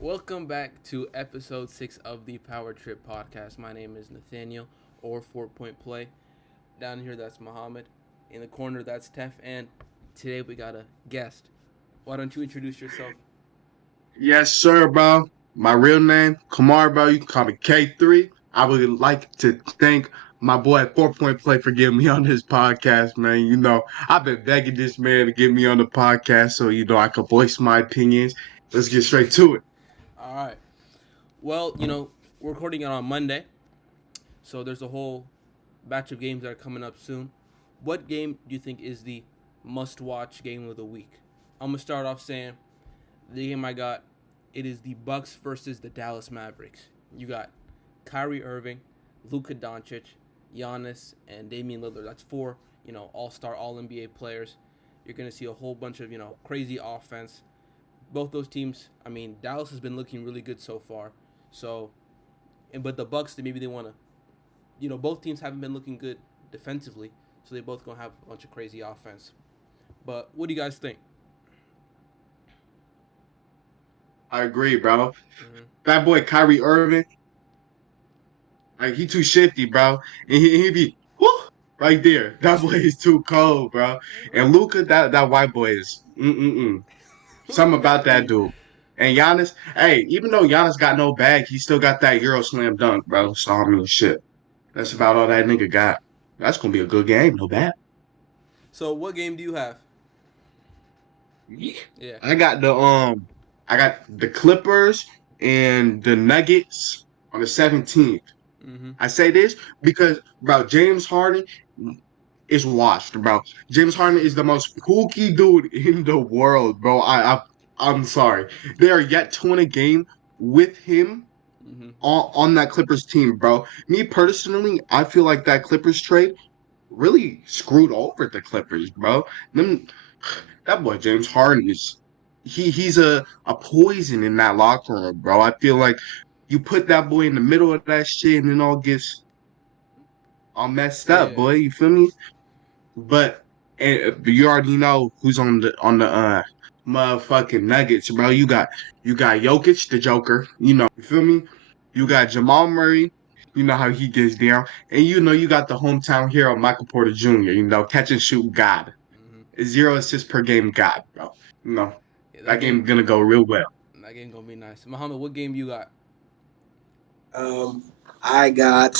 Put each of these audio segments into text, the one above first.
Welcome back to episode 6 of the Power Trip podcast. My name is Nathaniel, or 4 Point Play. Down here, that's Muhammad. In the corner, that's Tef. And today we got a guest. Why don't you introduce yourself? Yes, sir, bro. My real name, Kamar, bro. You can call me K3. I would like to thank my boy 4 Point Play for getting me on this podcast, man. I've been begging this man to get me on the podcast so I could voice my opinions. Let's get straight to it. All right. Well, we're recording it on Monday, so there's a whole batch of games that are coming up soon. What game do you think is the must watch game of the week? I'm going to start off saying the game I got, it is the Bucks versus the Dallas Mavericks. You got Kyrie Irving, Luka Doncic, Giannis, and Damian Lillard. That's four, all-star, all-NBA players. You're going to see a whole bunch of, crazy offense. Both those teams, Dallas has been looking really good so far. So, but the Bucks, maybe they want to, both teams haven't been looking good defensively. So they both going to have a bunch of crazy offense. But what do you guys think? I agree, bro. Mm-hmm. That boy Kyrie Irving, like he too shifty, bro. And he be whoo, right there. That boy is too cold, bro. And Luca, that white boy is What something does about that that mean? dude. And Giannis, hey, even though Giannis got no bag, he still got that Euro slam dunk, bro. So I mean, shit. That's about all that nigga got. That's gonna be a good game, no bad. So what game do you have? Yeah. Yeah. I got the Clippers and the Nuggets on the 17th. Mm-hmm. I say this because bro, James Harden is washed, bro. James Harden is the most kooky dude in the world, bro. I'm sorry. They are yet to win a game with him Mm-hmm. on that Clippers team, bro. Me personally, I feel like that Clippers trade really screwed over the Clippers, bro. Them, that boy James Harden is he's a poison in that locker room, bro. I feel like you put that boy in the middle of that shit and it all gets all messed up, Yeah. boy. You feel me? But you already know who's on the motherfucking Nuggets, bro. You got Jokic, the Joker. You feel me? You got Jamal Murray. You know how he gets down, and you got the hometown hero Michael Porter Jr. Catch and shoot god, Mm-hmm. 0 assists per game god, bro. You know Yeah, that game gonna go real well. that game gonna be nice. Muhammad, what game you got? Um, I got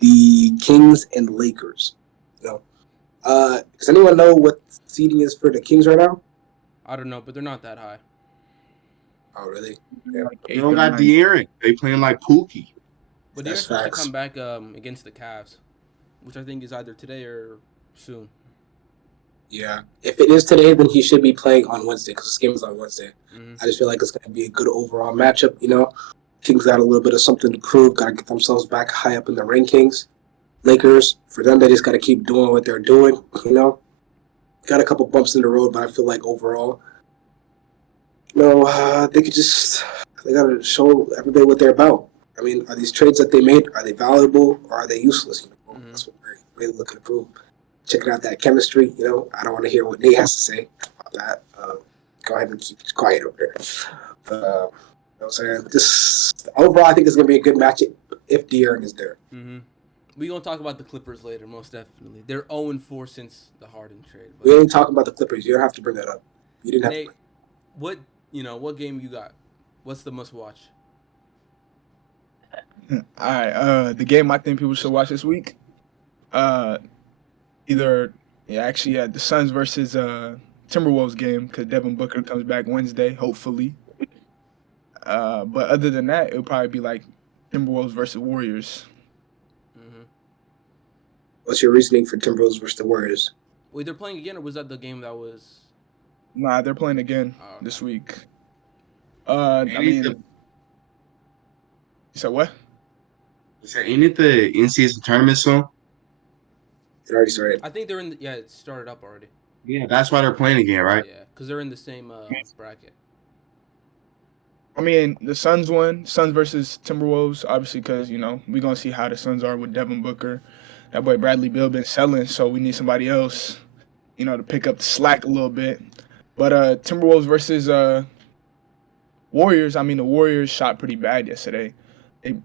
the Kings and Lakers. You know, does anyone know what seeding is for the Kings right now? I don't know, but they're not that high. Oh, really? Yeah, Like They eighth don't or got ninth. De'Aaron. They playing like Pookie. But they're that's supposed to come facts. back against the Cavs, which I think is either today or soon. Yeah, if it is today, then he should be playing on Wednesday because this game is on Wednesday. Mm-hmm. I just feel like it's going to be a good overall matchup. Kings got a little bit of something to prove. Got to get themselves back high up in the rankings. Lakers, for them, they just got to keep doing what they're doing. Got a couple bumps in the road, but I feel like overall, they got to show everybody what they're about. I mean, are these trades that they made, are they valuable or are they useless? Mm-hmm. That's what we're really looking to prove. Checking out that chemistry, I don't want to hear what Nate has to say about that. Go ahead and keep it quiet over there. I'm saying? Just overall, I think it's going to be a good match if De'Aaron is there. Mm-hmm. We gonna talk about the Clippers later, most definitely. They're 0-4 since the Harden trade. We But ain't talking about the Clippers. You don't have to bring that up. You didn't have Nate, to. what game you got? What's the must watch? All right. The game I think people should watch this week. Uh, the Suns versus Timberwolves game because Devin Booker comes back Wednesday, hopefully. But other than that, it'll probably be like Timberwolves versus Warriors. Mm-hmm. What's your reasoning for Timberwolves versus the Warriors? Wait, they're playing again, or was that the game that was? Nah, they're playing again Oh, this okay. week. Ain't I it the mean, you said what? ain't it the in-season tournament soon? It already started. I think they're in. Yeah, it started up already. Yeah, that's why they're playing again, right? Yeah, because they're in the same bracket. I mean, the Suns won. Suns versus Timberwolves, obviously, because we're gonna see how the Suns are with Devin Booker. That boy Bradley Beal been selling, so we need somebody else, to pick up the slack a little bit. But Timberwolves versus Warriors, I mean, the Warriors shot pretty bad yesterday.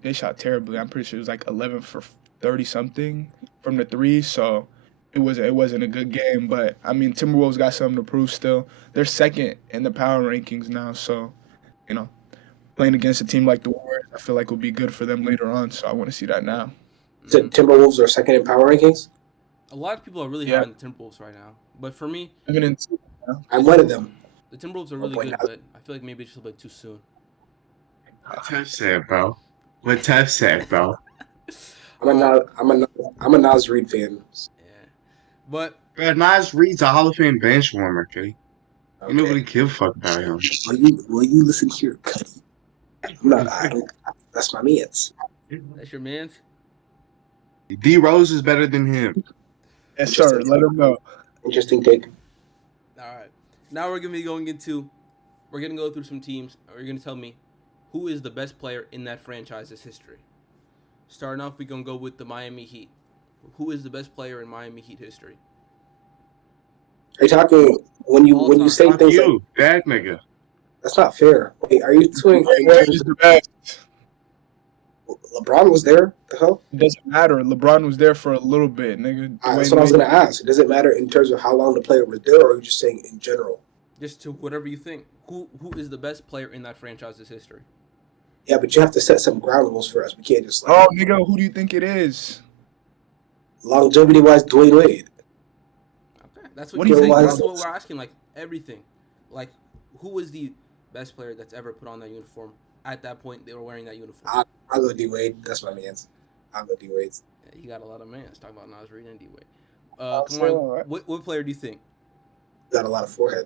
They shot terribly. I'm pretty sure it was like 11 for 30 something from the three. So it wasn't a good game. But I mean, Timberwolves got something to prove still. They're second in the power rankings now. So you know, playing against a team like the Warriors, I feel like will be good for them later on. So I want to see that now. Timberwolves are second in power rankings. A lot of people are really high Yeah, on the Timberwolves right now, but for me, even in I'm one of them. the Timberwolves are Oh really boy, good, now but I feel like maybe it's just a bit too soon. What Tev said, bro. What Tev said, bro. I'm a Nas, I'm a I'm a Nas Reed fan. Yeah, but Bro, Nas Reed's a Hall of Fame bench warmer, okay? You Okay. nobody give a fuck about him. Will you listen here, Cuddy? I'm not. I don't. That's my man's. that's your man's. D Rose is better than him. yes, sir. Interesting. Let them know. Interesting take. All right, now we're gonna be going into. We're gonna go through some teams. You're gonna tell me who is the best player in that franchise's history. Starting off, we're gonna go with the Miami Heat. Who is the best player in Miami Heat history? Are you talking when you All when you time. say Fuck things like you, that nigga. that's not fair? Wait, are you doing Dwayne in Wade terms is of the best. LeBron was there? The hell? It doesn't matter. LeBron was there for a little bit, nigga. That's Dwayne what I was Wade. gonna ask. Does it matter in terms of how long the player was there, or are you just saying in general? Just to whatever you think. Who is the best player in that franchise's history? Yeah, but you have to set some ground rules for us. We can't just Oh, nigga, who do you think it is? longevity wise, Dwayne Wade. Okay, that's what What you do you think. think? That's what we're asking. Like everything, like who was the best player that's ever put on that uniform? At that point, they were wearing that uniform. I'll go D Wade. That's my man's. I'll go D Wade. Yeah, he got a lot of mans. Talk about Nas Reed and D Wade. I'll Come say on. all right. What player do you think? Got a lot of forehead.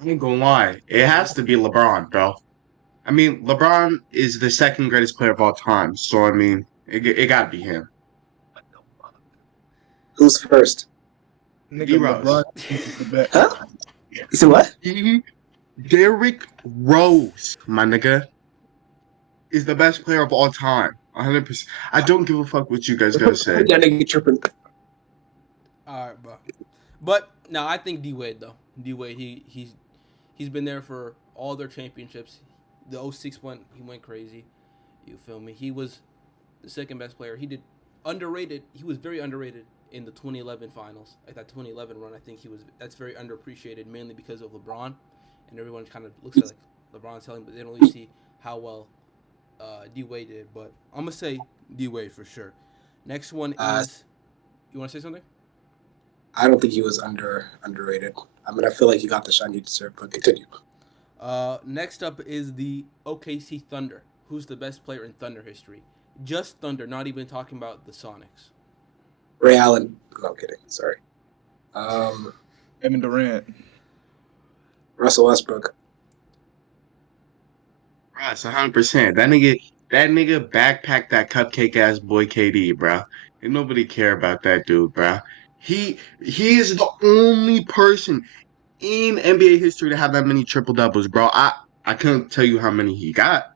I ain't gonna lie. It has to be LeBron, bro. I mean, LeBron is the second greatest player of all time. So, I mean, it gotta be him. Who's first? D Nigga, LeBron Rose. is the best. Huh? You said what? Derrick Rose, my nigga, is the best player of all time. 100%. I don't give a fuck what you guys gotta say. That nigga tripping. All right, bro. But no, I think D Wade though. D Wade, he's been there for all their championships. The '06 one, he went crazy. You feel me? He was the second best player. He did underrated. He was very underrated in the 2011 finals. Like that 2011 run, I think that's very underappreciated, mainly because of LeBron, and everyone kind of looks at like LeBron's telling, but they don't really see how well D Wade did. But I'm gonna say D Wade for sure. Next one is. You want to say something? I don't think he was underrated. I mean, I feel like he got the shine he deserved. But continue. Next up is the OKC Thunder. Who's the best player in Thunder history? Just Thunder, not even talking about the Sonics. Ray Allen. No, I'm kidding. Sorry. Kevin Durant. Russell Westbrook. Russ, 100%. That nigga backpacked that cupcake ass boy KD, bro. And nobody care about that dude, bro. He is the only person in NBA history to have that many triple doubles, bro. I couldn't tell you how many he got,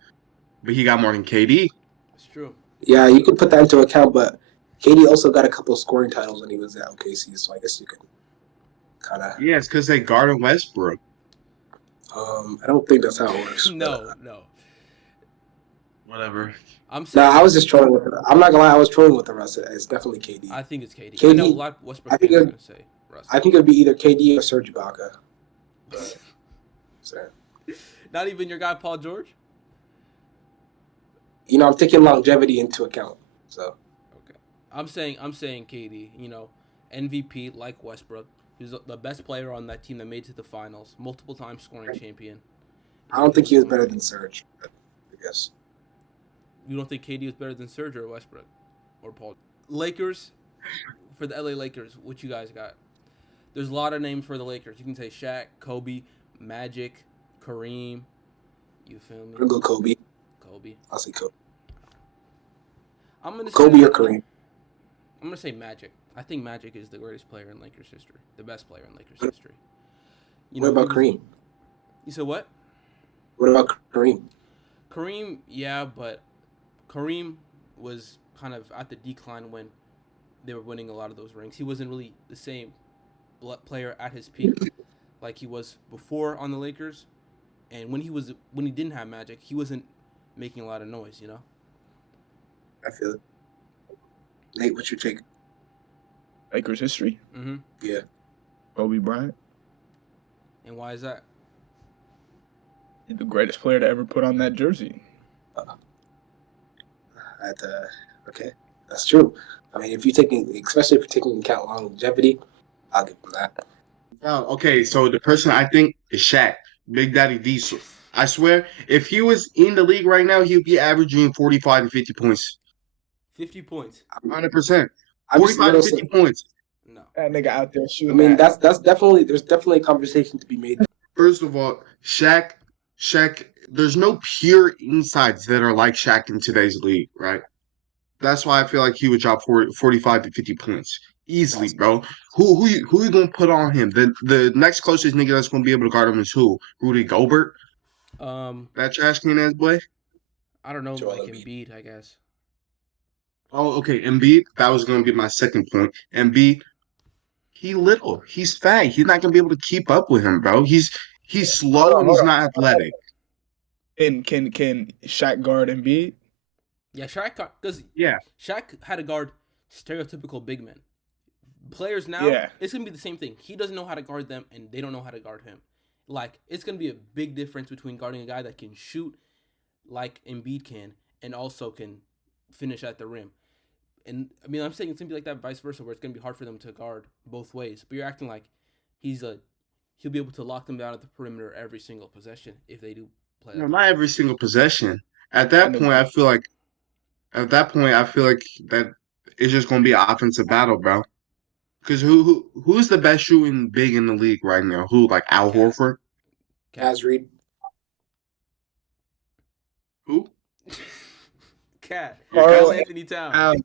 but he got more than KD. It's true. Yeah, you could put that into account, but KD also got a couple of scoring titles when he was at OKC, so I guess you could kind of. Yeah, it's because they guarded Westbrook. I don't think that's how it works. No. Whatever. I'm No, saying. I was just trolling with it. I'm not gonna lie, I was trolling with the rest. It's definitely KD. I think it's KD. I KD know a lot of Westbrook I think fans are it- gonna say Russ. I think it would be either KD or Serge Ibaka. But, so, Not even your guy Paul George. I'm taking longevity into account. So Okay. I'm saying KD. MVP like Westbrook. He's the best player on that team that made it to the finals, multiple time scoring champion. I don't think he was better than Serge. But I guess. You don't think KD was better than Serge or Westbrook or Paul? Lakers, for the LA Lakers, what you guys got? There's a lot of names for the Lakers. You can say Shaq, Kobe, Magic, Kareem. You feel me? I'm gonna go Kobe. Kobe. I'll say Kobe. I'm gonna Kobe say, or Kareem. I'm gonna say Magic. I think Magic is the greatest player in Lakers history, the best player in Lakers history. What about Kareem? You said what? What about Kareem? Kareem, yeah, but Kareem was kind of at the decline when they were winning a lot of those rings. He wasn't really the same player at his peak like he was before on the Lakers. And when he didn't have Magic, he wasn't making a lot of noise. I feel it. Nate, what you think? Lakers history. Mm-hmm. Yeah. Kobe Bryant, And why is that? the greatest player to ever put on that jersey. Okay, that's true. I mean, especially if you're taking into account longevity, I'll give him that. Oh, okay, so the person I think is Shaq, Big Daddy Diesel. I swear, if he was in the league right now, he'd be averaging 45 to 50 points. 50 points. 100%. I'm just 45 to 50 points. No. That nigga out there I shooting. mean, there's definitely a conversation to be made. First of all, Shaq, there's no pure insides that are like Shaq in today's league, right? That's why I feel like he would drop 45 to 50 points easily, bro. Who you gonna put on him? The next closest nigga that's gonna be able to guard him is who? Rudy Gobert? Um, That trash can ass boy? I don't know, Joel like Embiid. Embiid, I guess. Oh, okay. Embiid, that was gonna be my second point. Embiid, he's fat. He's not gonna be able to keep up with him, bro. He's slow and Hold he's on. not athletic. Can Shaq guard Embiid? Yeah, Shaq, because Yeah. Shaq had to guard stereotypical big men. Players now, Yeah. it's gonna be the same thing. He doesn't know how to guard them, and they don't know how to guard him. Like, it's gonna be a big difference between guarding a guy that can shoot like Embiid can, and also can finish at the rim. And I mean, I'm saying it's gonna be like that, vice versa, where it's gonna be hard for them to guard both ways. But you're acting like he'll be able to lock them down at the perimeter every single possession if they do play No, that. not every single possession. At I that know. point, I feel like that it's just gonna be an offensive battle, bro. Because who's the best shooting big in the league right now? Who, like Al Cat. Horford? Kaz Reed. Who? Cat. Carl Carl Anthony Towns.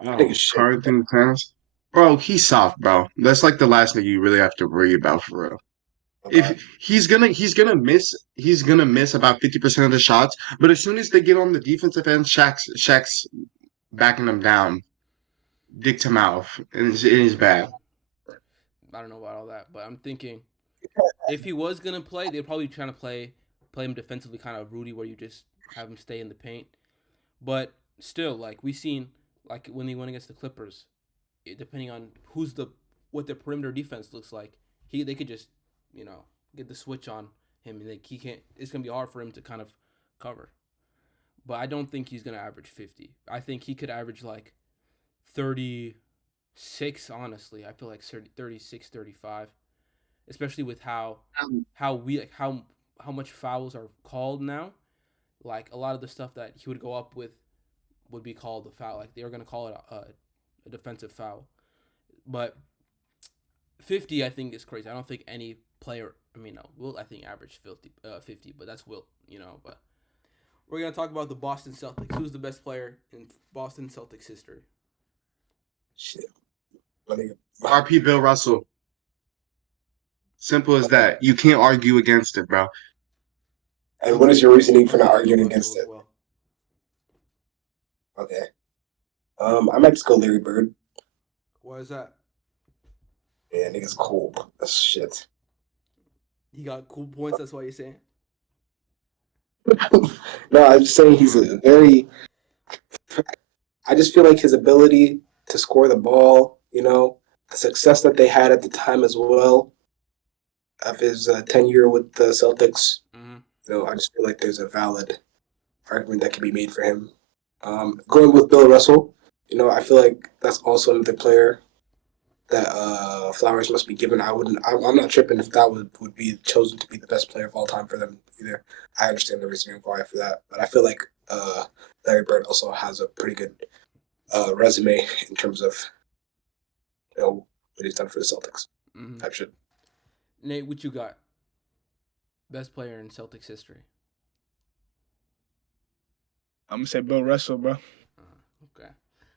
Oh, Carlton Towns. Bro, he's soft, bro. That's like the last nigga you really have to worry about for real. If he's gonna miss about 50% of the shots, but as soon as they get on the defensive end, Shaq's backing them down, dick to mouth, and it is bad. I don't know about all that, but I'm thinking if he was gonna play, they'd probably trying to play him defensively, kind of Rudy, where you just have him stay in the paint. But still, like we seen, like when they went against the Clippers, depending on what their perimeter defense looks like, they could just get the switch on him, and like he can't. It's gonna be hard for him to kind of cover. But I don't think he's gonna average 50. I think he could average like 36. Honestly, I feel like 36, 35, especially with how we like how much fouls are called now. Like a lot of the stuff that he would go up with would be called a foul. Like they were gonna call it a defensive foul. But 50, I think, is crazy. I don't think any player. I mean, no, Wilt, I think average 50, but that's Wilt, But we're gonna talk about the Boston Celtics. Who's the best player in Boston Celtics history? Shit. RP Bill Russell. Simple as that. You can't argue against it, bro. And what is your reasoning for not arguing against it? Well. Okay. I might just go Larry Bird. Why is that? Yeah, nigga's cool. That's shit. He got cool points. That's why you're saying. No, I'm just saying he's a very. I just feel like his ability to score the ball, the success that they had at the time as well, of his tenure with the Celtics. Mm-hmm. I just feel like there's a valid argument that can be made for him. Going with Bill Russell, I feel like that's also another player that flowers must be given. I'm not tripping if that would be chosen to be the best player of all time for them either. I understand the reasoning why for that, but I feel like Larry Bird also has a pretty good resume in terms of what he's done for the Celtics. Mm-hmm. Type shit. Nate, what you got? Best player in Celtics history. I'm gonna say Bill Russell, bro. Okay.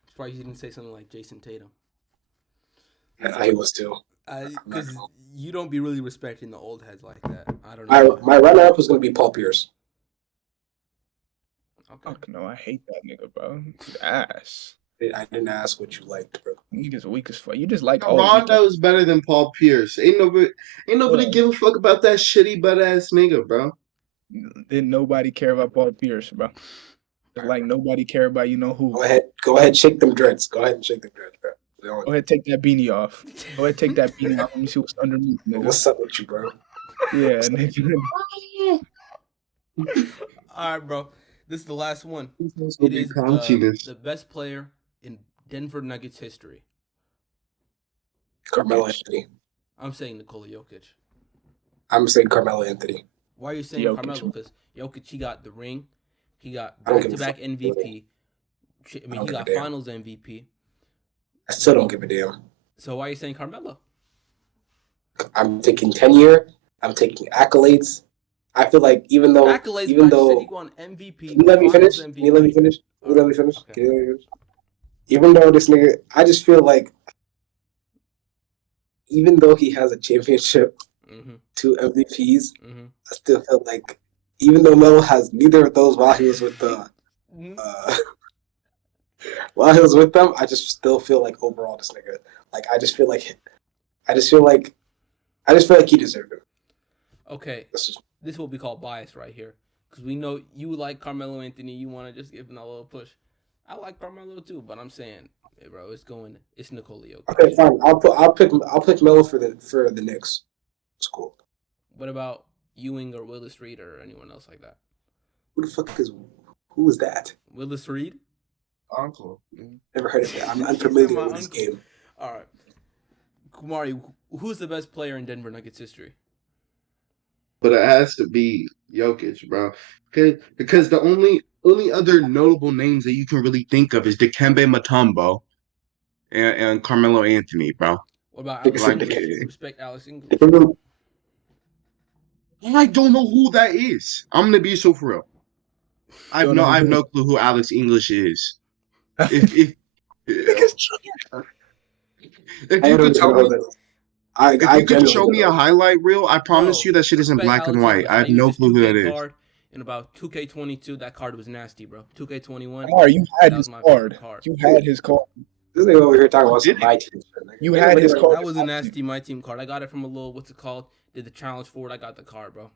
It's probably you didn't say something like Jason Tatum. Yeah, he was too. Because you don't be really respecting the old heads like that. I don't know. My runner-up was going to be Paul Pierce. Okay. Fuck no, I hate that nigga, bro. He's ass. I didn't ask what you liked, bro. Niggas weak as fuck. You just like all weak. Rondo is better than Paul Pierce. Ain't nobody Yeah. give a fuck about that shitty butt ass nigga, bro. Didn't nobody care about Paul Pierce, bro. Like nobody care about you know who. Go ahead, shake them dreads. Go ahead and shake them dreads, bro. Go ahead, take that beanie off. Go ahead, take that beanie off. Let me see what's underneath, nigga. What's up with you, bro? Yeah, nigga. All right, bro. This is the last one. It It is the best player in Denver Nuggets history. Carmelo Anthony. I'm saying Nikola Jokic. I'm saying Carmelo Anthony. Why are you saying Jokic. Carmelo? Because Jokic, he got the ring. He got I don't give a back-to-back fuck. MVP. I I mean, don't he give a got damn. Finals MVP. I still don't give a damn. So why are you saying Carmelo? I'm taking tenure. I'm taking accolades. I feel like even though Accolades, even bro. You said though he won MVP. can you let me Finals finish? MVP. Can you let me finish? Can you let me finish? Okay. Can you let me finish? Even though this nigga, I just feel like even though he has a championship, Mm-hmm. 2 MVPs, Mm-hmm. I still feel like even though Melo has neither of those while he was with the while he was with them, I just still feel like overall this nigga, like I just feel like he deserved it. Okay, This is this will be called bias right here, because we know you like Carmelo Anthony. You want to just give him a little push. I like Carmelo too, but I'm saying, hey, bro, it's Nikola Jokic. okay, fine. I'll pick Melo for the Knicks. It's cool. What about Ewing or Willis Reed or anyone else like that? Who is that? Willis Reed? Uncle. Never heard of it. I'm He said unfamiliar my with this uncle. game. All right, Kumari, who's the best player in Denver Nuggets history? But it has to be Jokic, bro. Because the only other notable names that you can really think of is Dikembe Mutombo and Carmelo Anthony, bro. What about Think Alex it's English? Dikembe. Respect Alex English. Dikembe- I don't know who that is. I'm gonna be so for real. I Don't know have who- no clue who Alex English is. If I you don't could even tell know me, that. if I you could genuinely show don't me a know. highlight reel, I promise Bro, you that shit is in respect black and Alex white. English. I I have used no his clue who 2K that is. card in about 2K22. That card was nasty, bro. 2K21. Kumar, you had That his was my favorite card. card. You had his card. This nigga over here talking about Did some he? my team. You had his card. That was a nasty My Team card. I got it from a little, what's it called? Did the challenge for it. I got the card, bro.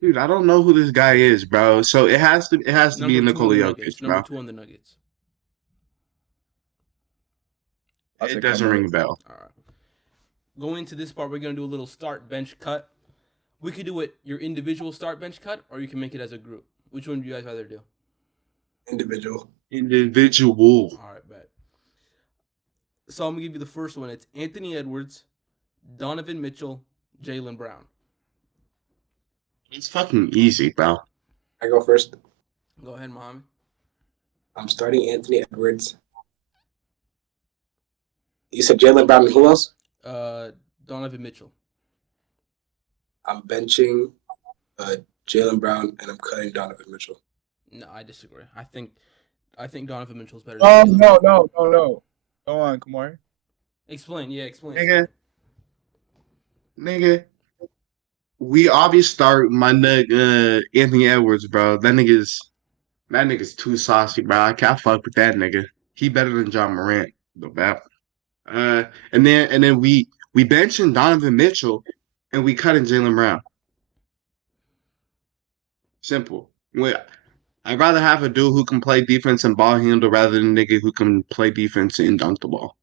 Dude, I don't know who this guy is, bro. So it has to be Number 2 on Nikola the Jokic, Nuggets. bro. Number 2 on the Nuggets. I It said doesn't Carmelo. ring a bell. All right. Going into this part, we're going to do a little start bench cut. We could do it your individual start bench cut, or you can make it as a group. Which one do you guys rather do? Individual. Individual. All right, bet. So I'm going to give you the first one. It's Anthony Edwards, Donovan Mitchell, Jaylen Brown. It's fucking easy, bro. I go first. Go ahead, Mohammed. I'm starting Anthony Edwards. You said Jaylen Brown and who else? Donovan Mitchell. I'm benching Jaylen Brown and I'm cutting Donovan Mitchell. No, I disagree. I think Donovan Mitchell's better Oh than Jaylen Brown. no. Go on, Kumar. Explain. Nigga. We obviously start my nigga Anthony Edwards, bro. That nigga's too saucy, bro. I can't fuck with that nigga. He better than John Morant, no doubt. And then we benching Donovan Mitchell and we cutting Jaylen Brown. Simple. I'd rather have a dude who can play defense and ball handle rather than a nigga who can play defense and dunk the ball.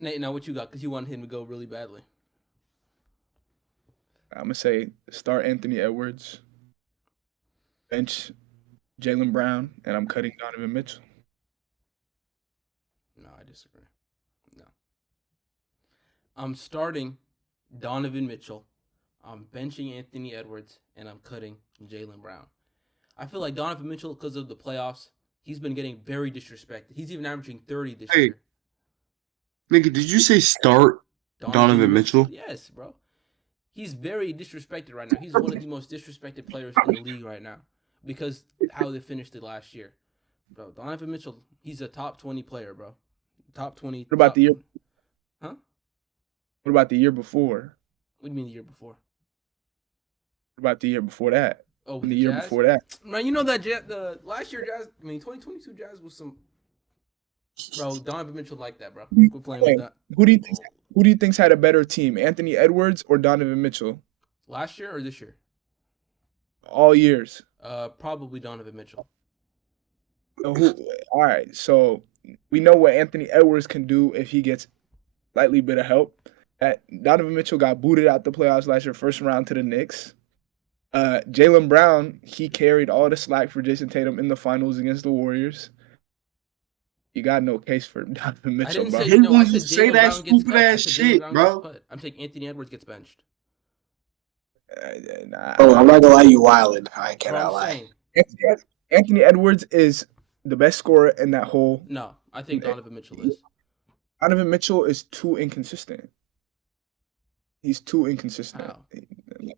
Nate, now what you got? Because you want him to go really badly. I'm gonna say start Anthony Edwards, bench Jaylen Brown, and I'm cutting Donovan Mitchell. No, I disagree. No. I'm starting Donovan Mitchell. I'm benching Anthony Edwards, and I'm cutting Jaylen Brown. I feel like Donovan Mitchell, because of the playoffs, he's been getting very disrespected. He's even averaging 30 this Hey. year. Nigga, did you say start Donovan Mitchell? Yes, bro. He's very disrespected right now. He's one of the most disrespected players in the league right now because how they finished it last year. Bro, Donovan Mitchell, he's a top 20 player, bro. Top 20. What about the year? Huh? What about the year before? What do you mean the year before? What about the year before that? Oh, And the year Jazz? before that? Man, you know that the last year Jazz, 2022 Jazz was some Bro, Donovan Mitchell like that, bro. Who do you Quit playing with that. who do you think who do you think's had a better team, Anthony Edwards or Donovan Mitchell? Last year or this year? All years. Probably Donovan Mitchell. All right, so we know what Anthony Edwards can do if he gets slightly bit of help. Donovan Mitchell got booted out the playoffs last year, first round to the Knicks. Jaylen Brown, he carried all the slack for Jason Tatum in the finals against the Warriors. You got no case for Donovan Mitchell, I didn't bro. say Hey, no. when I you said say Jaylen that Brown gets stupid cut. I ass said Jaylen shit, Brown bro. gets cut. I'm taking Anthony Edwards gets benched. Oh, I'm not gonna lie, you wildin'. I Bro, cannot I'm lie. saying Anthony Edwards is the best scorer in that whole. no. I think Donovan Mitchell is. Donovan Mitchell is too inconsistent. He's too inconsistent. How?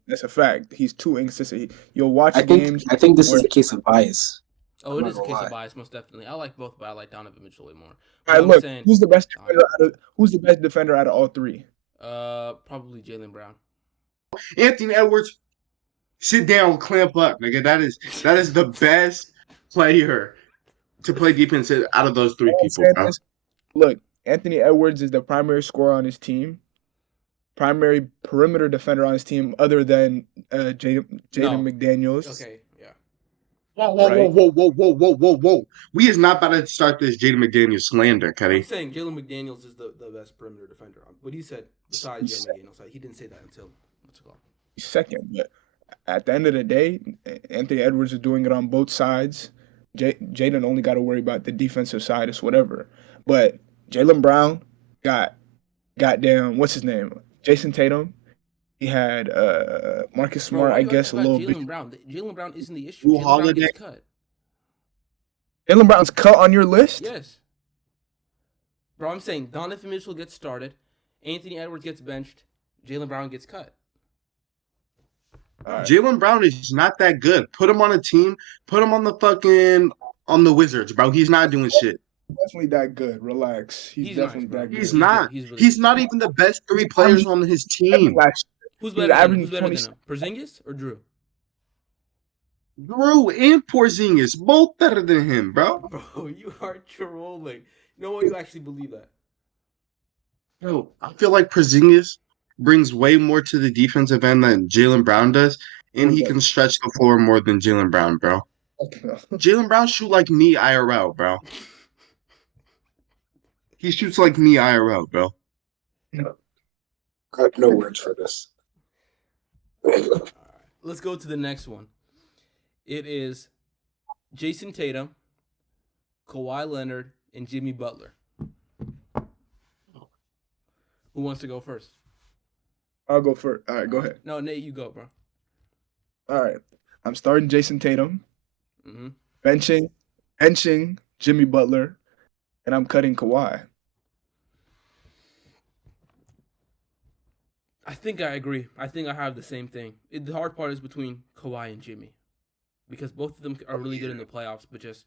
That's a fact. He's too inconsistent. You'll watch I think games. I think this where- is a case of bias. Oh, I'm it not is a gonna case lie. of bias, most definitely. I like both, but I like Donovan Mitchell way more. All But right, I'm look, saying, who's the best defender out of all three? probably Jaylen Brown. Anthony Edwards, sit down, clamp up, nigga. That is the best player to play defense out of those three All I'm people, saying bro. is, look, Anthony Edwards is the primary scorer on his team, primary perimeter defender on his team, other than Jaden McDaniels. Okay, yeah. Whoa. We is not about to start this Jaden McDaniels slander, I'm Cuddy. saying Jalen McDaniels is the best perimeter defender. But he said besides He's Jalen McDaniels. He didn't say that until what's it called? second, but at the end of the day, Anthony Edwards is doing it on both sides. Jaden only got to worry about the defensive side, it's whatever. But Jaylen Brown got goddamn what's his name, Jason Tatum. He had Marcus Bro, Smart, why I you guess, a arguing little about bit. Jaylen Brown? Jaylen Brown isn't the issue. Drew Jaylen Brown Holiday. gets cut. Jaylen Brown's cut on your list. Yes. Bro, I'm saying Donovan Mitchell gets started, Anthony Edwards gets benched, Jaylen Brown gets cut. All right. Jaylen Brown is not that good. Put him on a team. Put him on the Wizards, bro. He's not doing shit. Definitely that good. Relax. He's definitely nice, bro. that good. He's good. not. He's really He's good. not even the best three players on his team. Who's He's better than him? averaging Who's better than 20 him? Porzingis or Drew? Drew and Porzingis, both better than him, bro. Bro, you are trolling. No one you actually believe that. Yo, I feel like Porzingis brings way more to the defensive end than Jaylen Brown does, and he can stretch the floor more than Jaylen Brown, bro. Jaylen Brown shoot like me IRL, bro. He shoots like me IRL, bro. I have no words for this. All right, let's go to the next one. It is Jason Tatum, Kawhi Leonard, and Jimmy Butler. Who wants to go first? I'll go first. All right, go ahead. No, Nate, you go, bro. All right. I'm starting Jason Tatum, Mm-hmm. benching Jimmy Butler, and I'm cutting Kawhi. I think I agree. I think I have the same thing. The hard part is between Kawhi and Jimmy, because both of them are really good in the playoffs. But just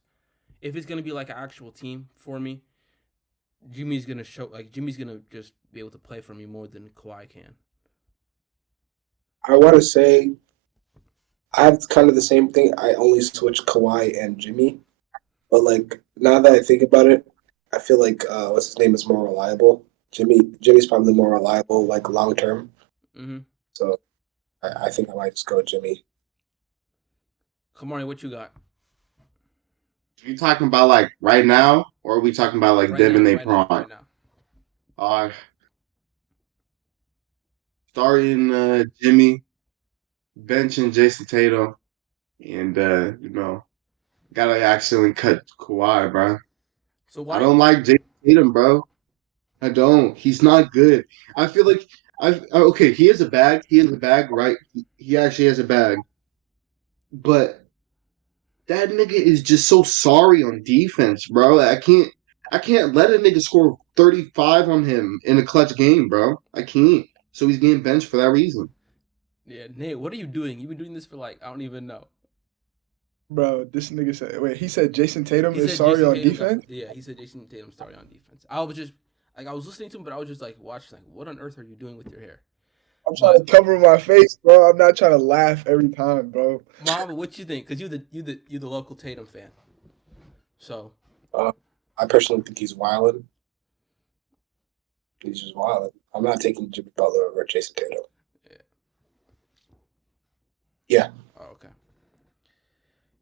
if it's gonna be like an actual team for me, Jimmy's gonna just be able to play for me more than Kawhi can. I want to say I have kind of the same thing. I only switch Kawhi and Jimmy, but like now that I think about it, I feel like what's his name is more reliable. Jimmy's probably more reliable, like long term. Mm-hmm. So I think I might just go with Jimmy. Kamari, what you got? Are you talking about like right now, or are we talking about like Right them now, and they right now, prime? right now. Starting Jimmy, benching Jason Tatum, and gotta accidentally cut Kawhi, bro. So why? I don't like Jason Tatum, bro. I don't. He's not good. I feel like okay. He has a bag. He has a bag, right? He actually has a bag, but that nigga is just so sorry on defense, bro. I can't let a nigga score 35 on him in a clutch game, bro. I can't. So he's getting benched for that reason. Yeah, Nate, what are you doing? You've been doing this for like I don't even know. Bro, this nigga said, wait, he said Jason Tatum He is said sorry Jason on Tatum defense? he said Jason Tatum's sorry on defense. I was just like I was listening to him, but I was just like watching like what on earth are you doing with your hair? I'm trying to cover my face, bro. I'm not trying to laugh every time, bro. Mama, what you think? Because you the local Tatum fan. So I personally think he's wilding. He's just wilding. I'm not taking Jimmy Butler over Jason Tatum. Yeah. Yeah. Oh, okay.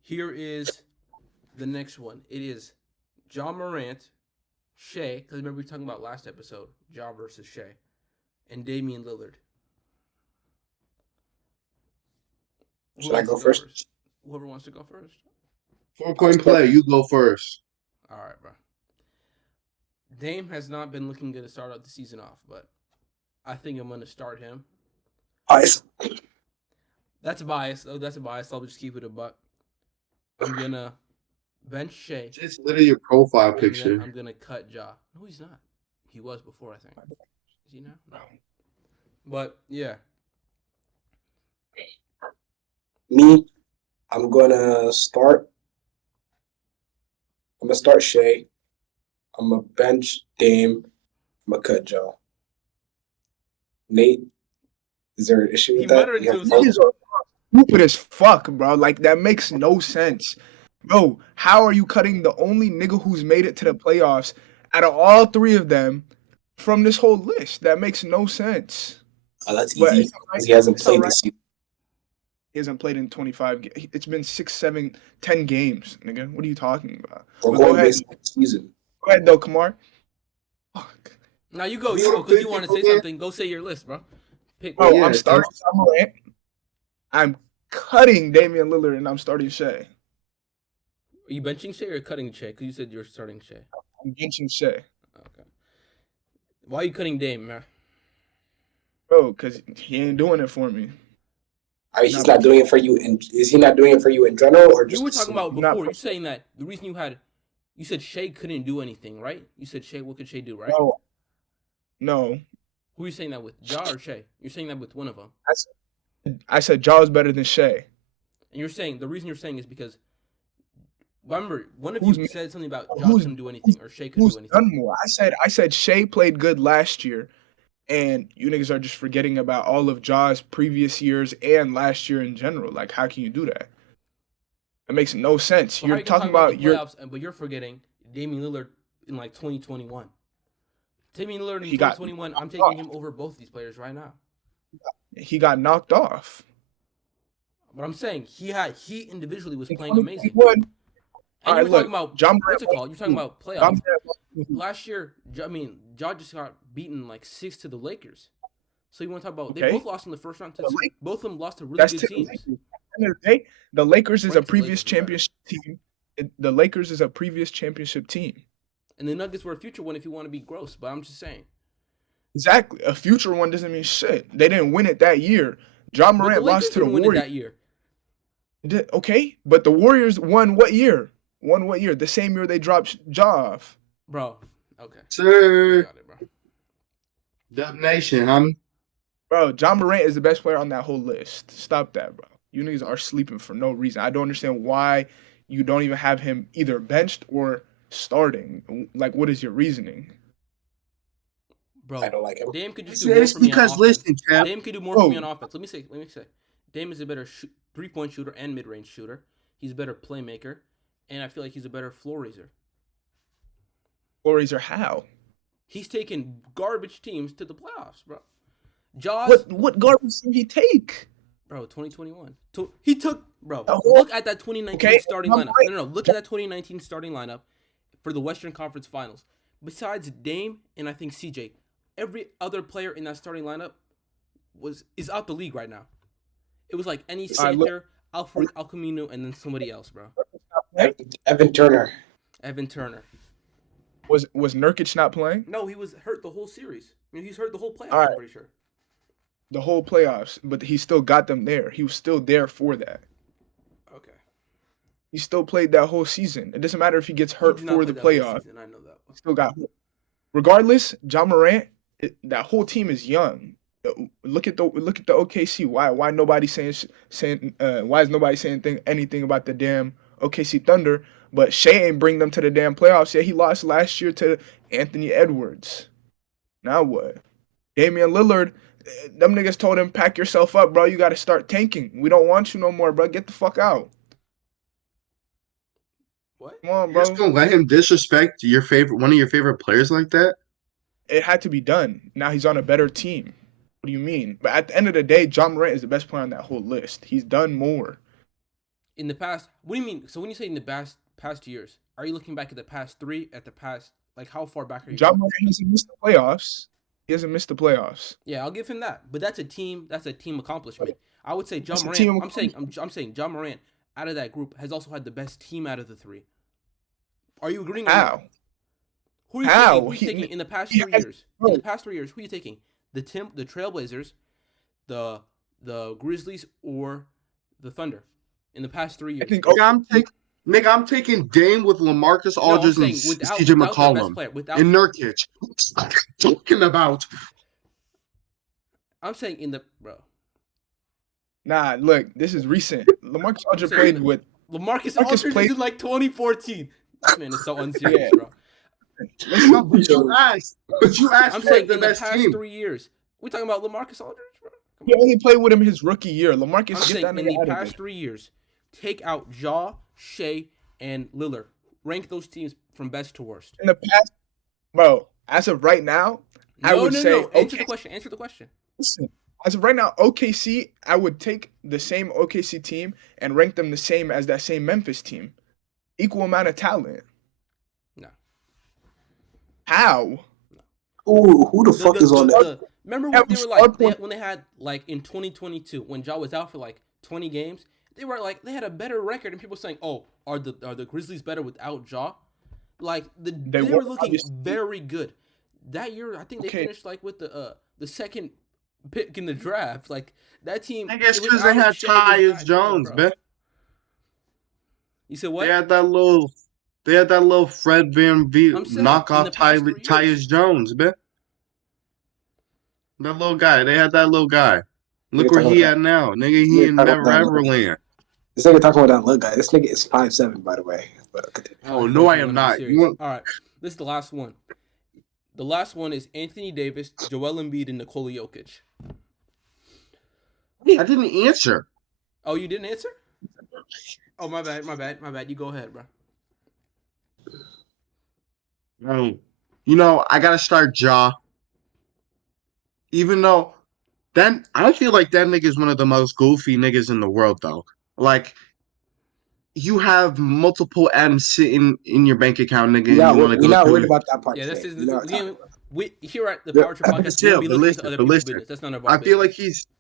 Here is the next one. It is Ja Morant, Shea, because remember we were talking about last episode, Ja versus Shea, and Damian Lillard. Who Should I wants go to first? Whoever wants to go first. 4-point play. You go first. All right, bro. Dame has not been looking good to start out the season off, but I think I'm going to start him. Ice. That's a bias. Oh, that's a bias. I'll just keep it a buck. I'm going to bench Shea. Just literally your profile And picture. then I'm going to cut Ja. No, he's not. He was before, I think. Is he now? No. But, yeah. Me, I'm gonna start Shea. I'm gonna bench Dame. I'm gonna cut Ja. Nate, is there an issue with He that? muttered You to have himself. Niggas are stupid as fuck, bro. Like that makes no sense. Bro, how are you cutting the only nigga who's made it to the playoffs out of all three of them from this whole list? That makes no sense. that's But easy it's all right. because he hasn't It's all played right. this season. He hasn't played in 25 games. It's been 6, 7, 10 games, nigga. What are you talking about? We're But go going ahead. based on the season. Go ahead, though, Kamar. Fuck. Now you go, because you want to say something. Go say your list, bro. Pick. Bro, Yeah, I'm starting Ja Morant. I'm cutting Damian Lillard, and I'm starting Shea. Are you benching Shea or cutting Shea? Because you said you're starting Shea. I'm benching Shea. Okay. Why are you cutting Dame, man? Bro, because he ain't doing it for me. He's not doing it for you. Is he not doing it for you in general, or just You were the talking season? about Not before. for- You're saying that the reason you said Shea couldn't do anything, right? You said Shea, what could Shea do, right? No. Who are you saying that with? Ja or Shea? You're saying that with one of them. I said Ja is better than Shea. And you're saying, the reason you're saying is because, remember, one of Who's you me- said something about Ja who's- couldn't do anything or Shea couldn't Who's do anything. done more? I said Shea played good last year, and you niggas are just forgetting about all of Ja's previous years and last year in general. Like, how can you do that? It makes no sense. So how You're you gonna talking talk about the your playoffs, but you're forgetting Damian Lillard in like 2021. Damian Lillard in He got 2021, I'm taking him over both these players right now. he got knocked off. But I'm saying he individually was In playing amazing. 2021, And Alright, you were talking look, about Ja what's Morant it called? You're talking about Ja playoffs. Morant- Last year, Ja just got beaten like 6 to the Lakers. So you want to talk about they Okay. both lost in the first round to The Lakers- both of them lost to really That's good to teams. the Lakers. At the end of the day, the Lakers is Right a to the previous Lakers is better. championship team. The Lakers is a previous championship team. And the Nuggets were a future one if you want to be gross, but I'm just saying. Exactly. A future one doesn't mean shit. They didn't win it that year. Ja But the Morant Lakers lost to the didn't win it Warriors. that year. Okay, but the Warriors won what year? Won what year? The same year they dropped Ja off. Bro, okay. You Sir. got it, bro. Dub Nation, homie. Bro, Ja Morant is the best player on that whole list. Stop that, bro. You niggas are sleeping for no reason. I don't understand why you don't even have him either benched or starting. Like, what is your reasoning? Bro, I don't like him. Dame could just do more It's for me on because, offense. listen, champ. Dame could do more for me Bro. on offense. Let me say. Dame is a better three-point shooter and mid-range shooter. He's a better playmaker, and I feel like he's a better floor raiser. Or how? He's taken garbage teams to the playoffs, bro. Jaws, What garbage did he take? bro, 2021. He took, bro. The whole- Look at that 2019 Okay, starting I'm lineup. right. No. Look at that 2019 starting lineup for the Western Conference Finals. Besides Dame and I think CJ, every other player in that starting lineup is out the league right now. It was like any All right, look. center, Alfred Alcamino, and then somebody else, bro. Evan Turner. Evan Turner. Was Nurkic not playing No, he was hurt the whole series. I mean, he's hurt the whole playoffs. All right. I'm pretty sure. the whole playoffs? But he still got them there. He was still there for that. Okay. He still played that whole season. It doesn't matter if he gets hurt He did not for play the that whole playoffs. season, I know that. Still got hurt. Regardless, Ja Morant, that whole team is young. Look at the OKC. Why nobody saying why is nobody saying anything about the damn OKC Thunder? But Shea ain't bring them to the damn playoffs yet. He lost last year to Anthony Edwards. Now what? Damian Lillard, them niggas told him, pack yourself up, bro. You got to start tanking. We don't want you no more, bro. Get the fuck out. What? Come on, You're just bro. gonna let him disrespect one of your favorite players like that? It had to be done. Now he's on a better team. What do you mean? But at the end of the day, John Morant is the best player on that whole list. He's done more. In the past, what do you mean? So when you say in the past years, are you looking back at the past 3? At the past, like how far back are you John going? Morant hasn't missed the playoffs. He hasn't missed the playoffs. Yeah, I'll give him that. But that's a team. That's a team accomplishment. I would say John It's a Morant. team I'm saying John Morant out of that group has also had the best team out of the 3. Are you agreeing or not? How? Who are you How? taking? Who are you taking in the past 3 years? In the past 3 years, who are you taking? The Trailblazers, the Grizzlies, or the Thunder? In the past 3 I years. think I'm taking Dame with LaMarcus No, I'm Aldridge and saying without CJ their best McCollum player. Without and Nurkic. What are you talking about? I'm saying in the bro. nah, look, this is recent. LaMarcus Aldridge saying played that- with LaMarcus Marcus Aldridge played- is in like 2014. This man is so unserious, Yeah. bro. No, but you asked I'm who saying had the in the best past team. 3 years. We talking about LaMarcus Aldridge, bro? He only played with him his rookie year. LaMarcus, I'm get saying that in nigga the out of past there. 3 years, take out Ja, Shea, and Lillard. Rank those teams from best to worst. In the past, bro, as of right now, I would say Answer okay. the question. Answer the question. Listen, as of right now, OKC, I would take the same OKC team and rank them the same as that same Memphis team. Equal amount of talent. No. How? Who the fuck is on that? Remember Yeah, what they were star like point- when they had like in 2022 when Ja was out for like 20 games. They were like they had a better record, and people saying, "Oh, are the Grizzlies better without Ja?" Like they were were, looking obviously. very good that year. I think they Okay. finished like with the second pick in the draft. Like that team. I guess because without they had Shea was not Tyus good, Jones, bro. man. You said They what? had that little Fred Van Vliet I'm saying in the knockoff past 3 years. Tyus Jones, man. That little guy. They had that little guy. Look Nigga where talking he about at now. Nigga, he Nigga in talking never about ever that. land. This nigga talking about that little guy. This nigga is 5'7", by the way. But continue. Oh, no, I am Be not. serious. You want, All right, this is the last one. The last one is Anthony Davis, Joel Embiid, and Nikola Jokic. I didn't answer. Oh, you didn't answer? Oh, my bad. You go ahead, bro. I gotta start Ja. Even though then I feel like that nigga is one of the most goofy niggas in the world, though. Like you have multiple M's sitting in your bank account, nigga, and you want to We're go not worried through. about that part Yeah, today. this is We're not talking again. about that. We here at the Yeah, Power Trip But Podcast, still, we but don't be looking listen, into other but people's listen. business. That's none of our I feel business. like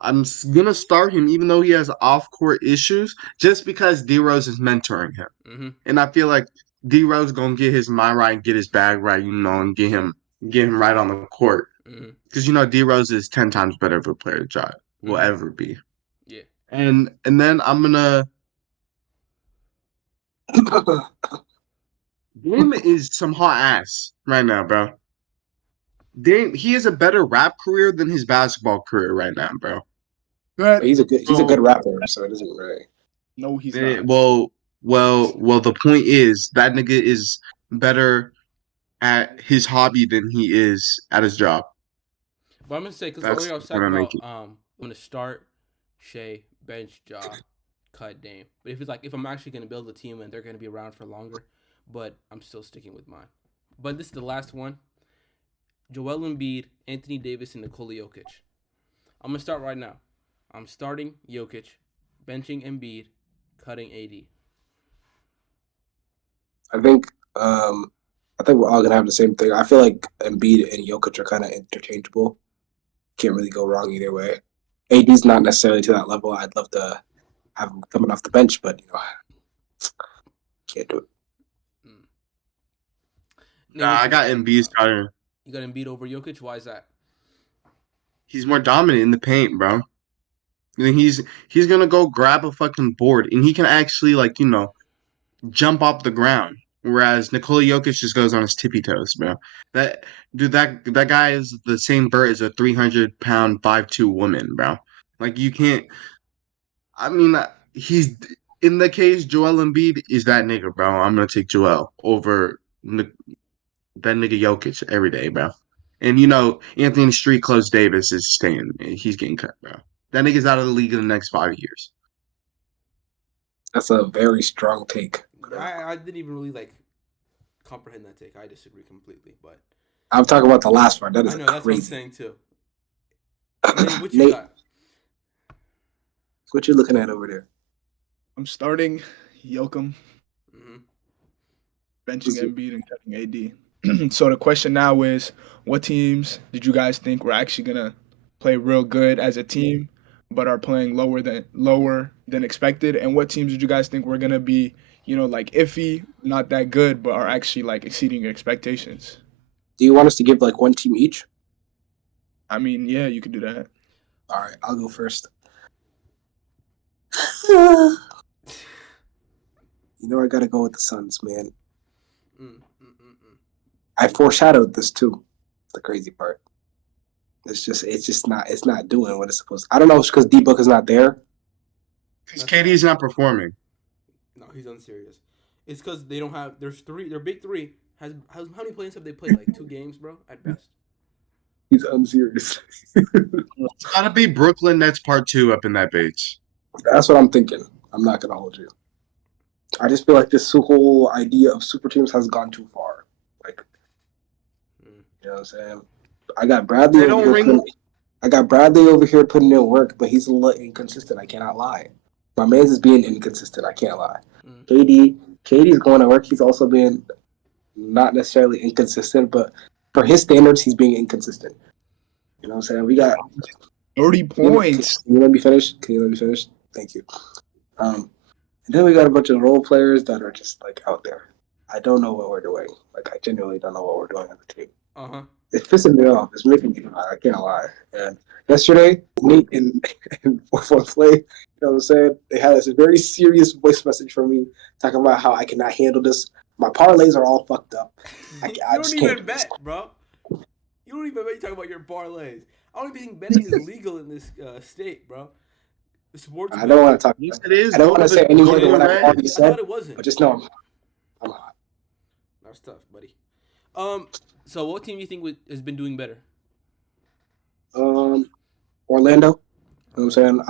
I'm gonna start him, even though he has off-court issues, just because D Rose is mentoring him, Mm-hmm. and I feel like D Rose gonna get his mind right, and get his bag right, and get him right on the court, Mm-hmm. because D Rose is 10 times better of a player than Ja will Mhm. ever be. Yeah. And then I'm gonna. Dame is some hot ass right now, bro. Dame, he has a better rap career than his basketball career right now, bro. Go ahead. But he's a good rapper, so it doesn't really. No, he's Eh, not. well. The point is that nigga is better at his hobby than he is at his job. But I'm gonna say because That's earlier I was the point talking I'm about making. I'm gonna start Shea, bench Ja, cut Dame. But if I'm actually gonna build a team and they're gonna be around for longer, but I'm still sticking with mine. But this is the last one. Joel Embiid, Anthony Davis, and Nikola Jokic. I'm gonna start right now. I'm starting Jokic, benching Embiid, cutting AD. I think we're all gonna have the same thing. I feel like Embiid and Jokic are kind of interchangeable. Can't really go wrong either way. AD's not necessarily to that level. I'd love to have him coming off the bench, but can't do it. Nah, I got Embiid starting. You got Embiid over Jokic. Why is that? He's more dominant in the paint, bro. And he's gonna go grab a fucking board, and he can actually jump off the ground. Whereas Nikola Jokic just goes on his tippy toes, bro. That guy is the same bird as a 300-pound 5'2" woman, bro. Like you can't. I mean, he's in the case. Joel Embiid is that nigga, bro. I'm gonna take Joel over that nigga Jokic every day, bro. And Anthony Street Close Davis is staying. He's getting cut, bro. That nigga's out of the league in the next 5 years. That's a very strong take. I didn't even really like comprehend that take. I disagree completely, but I'm talking about the last part. That I is know that's what I'm crazy. saying too. Nate, what you Nate, got? what you looking at over there? I'm starting Yoakum, Mm-hmm. benching Embiid and cutting AD. So the question now is, what teams did you guys think were actually gonna play real good as a team, but are playing lower than expected? And what teams did you guys think were gonna be, like iffy, not that good, but are actually like exceeding your expectations? Do you want us to give like one team each? I mean, yeah, you could do that. All right, I'll go first. You know, I gotta go with the Suns, man. I foreshadowed this too. The crazy part. It's not doing what it's supposed to. I don't know if it's because D-Book is not there. Because KD's not performing. No, he's unserious. It's because they don't have. There's three. Their big three has how many plays have they played? Like 2 games, bro, at best. He's unserious. It's gotta be Brooklyn Nets Part 2 up in that bitch. That's what I'm thinking. I'm not gonna hold you. I just feel like this whole idea of super teams has gone too far. Like, you know what I'm saying? I got Bradley over here. I got Bradley over here putting in work, but he's a little inconsistent. I cannot lie. My man's is being inconsistent. I can't lie. KD's going to work. He's also being not necessarily inconsistent, but for his standards, he's being inconsistent. You know what I'm saying? We got 30 points. Can you let me finish? Thank you. And then we got a bunch of role players that are just like out there. I don't know what we're doing. Like, I genuinely don't know what we're doing as a team. It's pissing me off. It's making me mad. I can't lie. And yesterday, Nate in 4-4 play, you know what I'm saying? They had this very serious voice message from me talking about how I cannot handle this. My parlays are all fucked up. I don't just even can't bet, bro. You don't even bet. You talk about your parlays. I don't even think betting is legal in this state, bro. Sports. I don't want to talk. Yes, it is. I don't want to say any more than what I've already I said. thought it wasn't. But just know I'm hot. That's tough, buddy. So what team do you think has been doing better? Orlando. You know what I'm saying?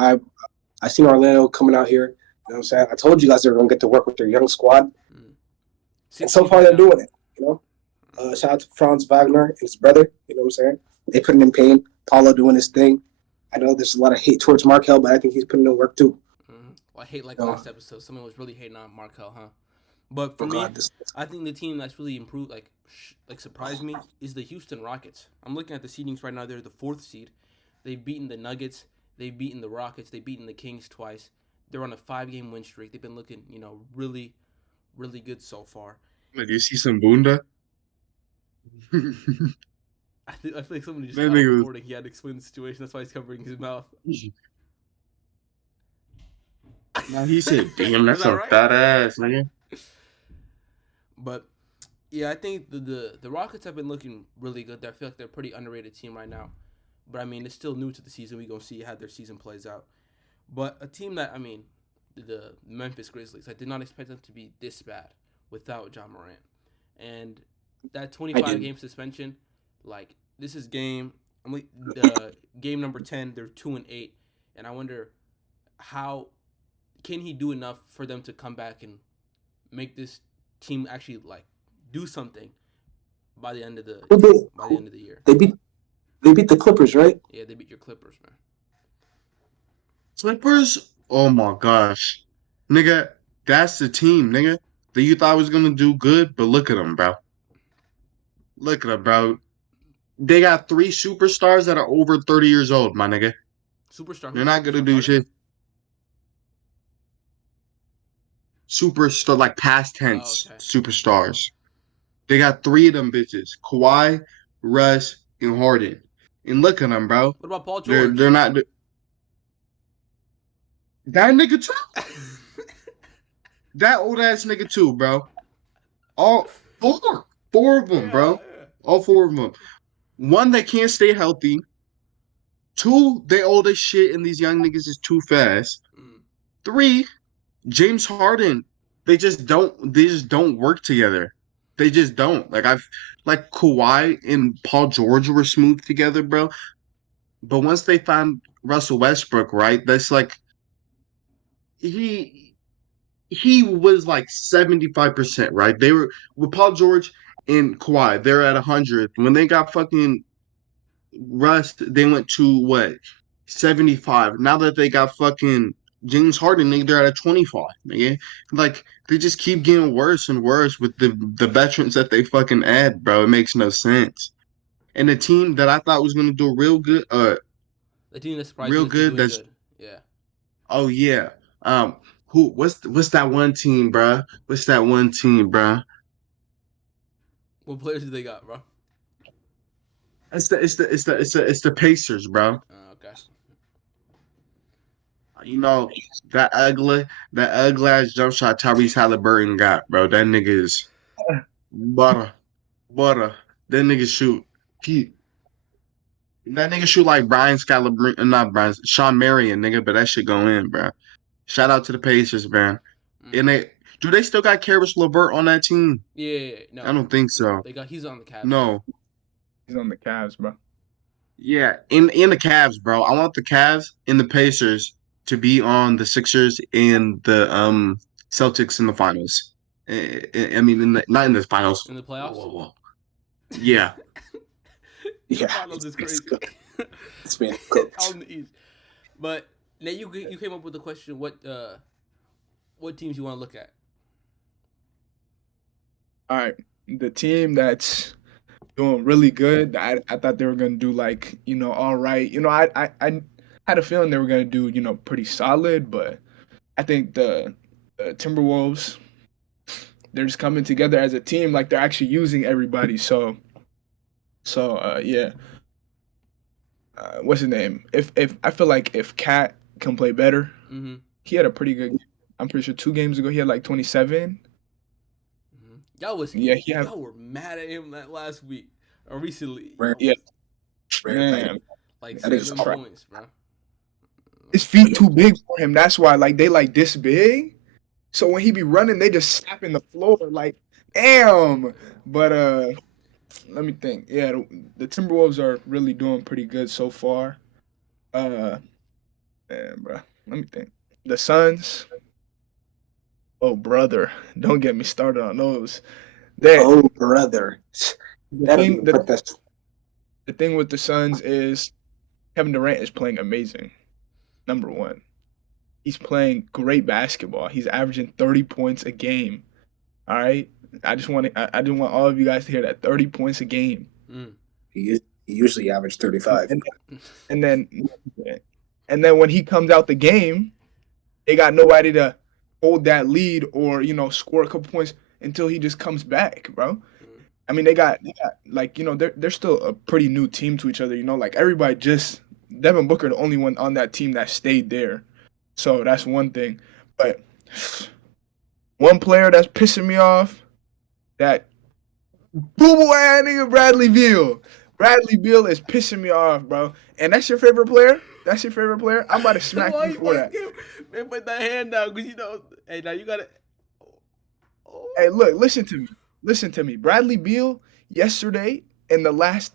I seen Orlando coming out here. You know what I'm saying? I told you guys they were gonna get to work with their young squad. And so far they're doing it, you know. Shout out to Franz Wagner and his brother, you know what I'm saying? They putting in pain. Paulo doing his thing. I know there's a lot of hate towards Markel, but I think he's putting in work too. Well, I hate last episode. Someone was really hating on Markel, huh? But for me, I think the team that's really improved, like surprised me, is the Houston Rockets. I'm looking at the seedings right now. They're the 4th seed. They've beaten the Nuggets. They've beaten the Rockets. They've beaten the Kings twice. They're on a 5-game win streak. They've been looking, really, really good so far. Do you see some Bunda? I feel like someone just got recording. He had to explain the situation. That's why he's covering his mouth. Now he said, "Damn, that's a fat ass, nigga." But yeah, I think the Rockets have been looking really good. I feel like they're a pretty underrated team right now. But I mean, it's still new to the season. We gonna see how their season plays out. But a team that the Memphis Grizzlies, I did not expect them to be this bad without John Morant, and that 25-game suspension. Like, this is game number 10. They're 2-8, and I wonder how can he do enough for them to come back and make this team actually like do something by the end of the year. They beat the Clippers, right? Yeah, they beat your Clippers, man. Clippers? Oh my gosh, nigga, that's the team, nigga, that you thought was gonna do good, but look at them, bro. Look at them, bro. They got 3 superstars that are over 30 years old, my nigga. Superstar. They're not gonna do shit. Superstar, like past tense superstars. They got 3 of them bitches: Kawhi, Russ, and Harden. And look at them, bro. What about Paul George? They're not. That nigga too. That old ass nigga too, bro. All 4 of them, bro. All 4 of them. 1, they can't stay healthy. 2, they old as shit, and these young niggas is too fast. 3, James Harden. They just don't work together. They just don't. Like Kawhi and Paul George were smooth together, bro. But once they found Russell Westbrook, right, that's like he he was like 75%, right? They were with Paul George and Kawhi, they're at 100. When they got fucking Rust, they went to what 75. Now that they got fucking James Harden, they're at a 25. Nigga. Like they just keep getting worse and worse with the veterans that they fucking add, bro. It makes no sense. And the team that I thought was gonna do The team that surprised you real has been good. doing That's good. Yeah. oh yeah. Who? What's that one team, bro? What's that one team, bro? What players do they got, bro? It's the Pacers, bro. Okay. You know that ugly ass jump shot Tyrese Halliburton got, bro. That nigga is butter, butter. That nigga shoot. He that nigga shoot like Brian Scalabrine, not Brian, Sean Marion, nigga. But that shit go in, bro. Shout out to the Pacers, man. And they still got Karis LeVert on that team? Yeah. I No. don't think so. He's on the Cavs. No. He's on the Cavs, bro. Yeah, in the Cavs, bro. I want the Cavs and the Pacers to be on the Sixers and the Celtics in the finals. I mean, not in the finals. In the playoffs. Whoa. Yeah, The finals is crazy. It's been cooked. Out in the East. But now you came up with the question: what teams you want to look at? All right, the team that's doing really good. I thought they were gonna do like all right. I had a feeling they were gonna do pretty solid, but I think the Timberwolves, they're just coming together as a team. Like they're actually using everybody. So yeah. What's his name? If I feel like if Cat can play better, he had a pretty good game. I'm pretty sure 2 games ago he had like 27. Y'all were mad at him that last week or recently. Yeah, Man. Like That is 7 points, bro. His feet too big for him. That's why they like this big. So when he be running, they just snapping the floor like, damn. But let me think. Yeah, the Timberwolves are really doing pretty good so far. Man, bro, let me think. The Suns. Oh, brother, don't get me started on those. Oh, brother. The thing with the Suns is Kevin Durant is playing amazing. Number one, he's playing great basketball. He's averaging 30 points a game. All right, I just want all of you guys to hear that 30 points a game. He usually averaged 35. And then when he comes out the game, they got nobody to hold that lead or score a couple points until he just comes back, bro. I mean, they got like they're still a pretty new team to each other. Like everybody just Devin Booker the only one on that team that stayed there, so that's one thing. But one player that's pissing me off, that boo-boo ass nigga Bradley Beal. Bradley Beal is pissing me off, bro. And that's your favorite player? That's your favorite player? I'm about to smack you for that. Man, put that hand down because hey, now you gotta. Oh. Hey, look, listen to me. Bradley Beal yesterday in the last,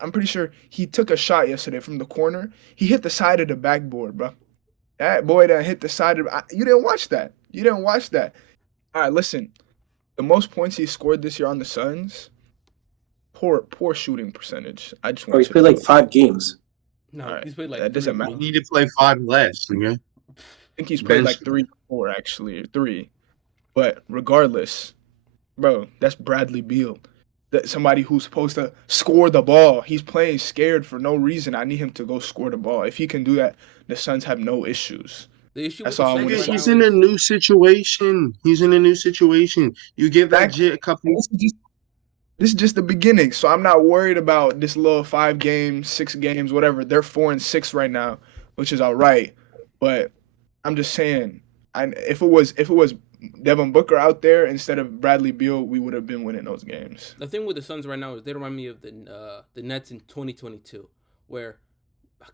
I'm pretty sure he took a shot yesterday from the corner. He hit the side of the backboard, bro. That boy that hit the side of. You didn't watch that. All right, listen. The most points he scored this year on the Suns. Poor shooting percentage. I just want. He's played like 5 games. No, right. He's played like. That doesn't matter. You need to play 5 less. Okay? I think he's played like 3 or 4 actually, or 3. But regardless, bro, that's Bradley Beal. That somebody who's supposed to score the ball. He's playing scared for no reason. I need him to go score the ball. If he can do that, the Suns have no issues. The issue That's with all the I'm Suns gonna He's say. in a new situation. You give that Jit a couple. This is just the beginning, so I'm not worried about this little 5 games, 6 games, whatever. They're 4-6 right now, which is all right. But I'm just saying, if it was Devin Booker out there instead of Bradley Beal, we would have been winning those games. The thing with the Suns right now is they remind me of the Nets in 2022, where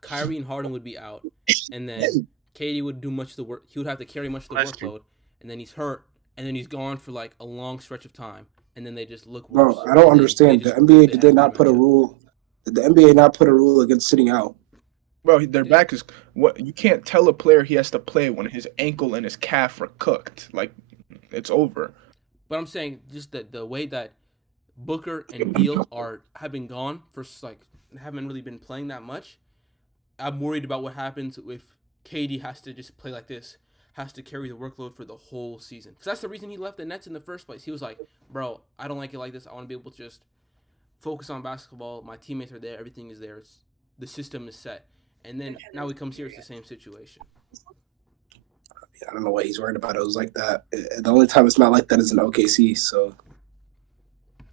Kyrie and Harden would be out, and then KD would do much of the work. He would have to carry much of the workload, and then he's hurt, and then he's gone for like a long stretch of time, and then they just look worse. Bro, I don't understand. The NBA did not put a rule. Did the NBA not put a rule against sitting out? Bro, their back is what you can't tell a player he has to play when his ankle and his calf are cooked. Like it's over. But I'm saying just the way that Booker and Beal are having gone for like haven't really been playing that much. I'm worried about what happens if KD has to just play like this, has to carry the workload for the whole season. Because that's the reason he left the Nets in the first place. He was like, bro, I don't like it like this. I want to be able to just focus on basketball. My teammates are there. Everything is there. The system is set. And then now he comes here, it's the same situation. I don't know what he's worried about. It was like that. The only time it's not like that is in OKC, so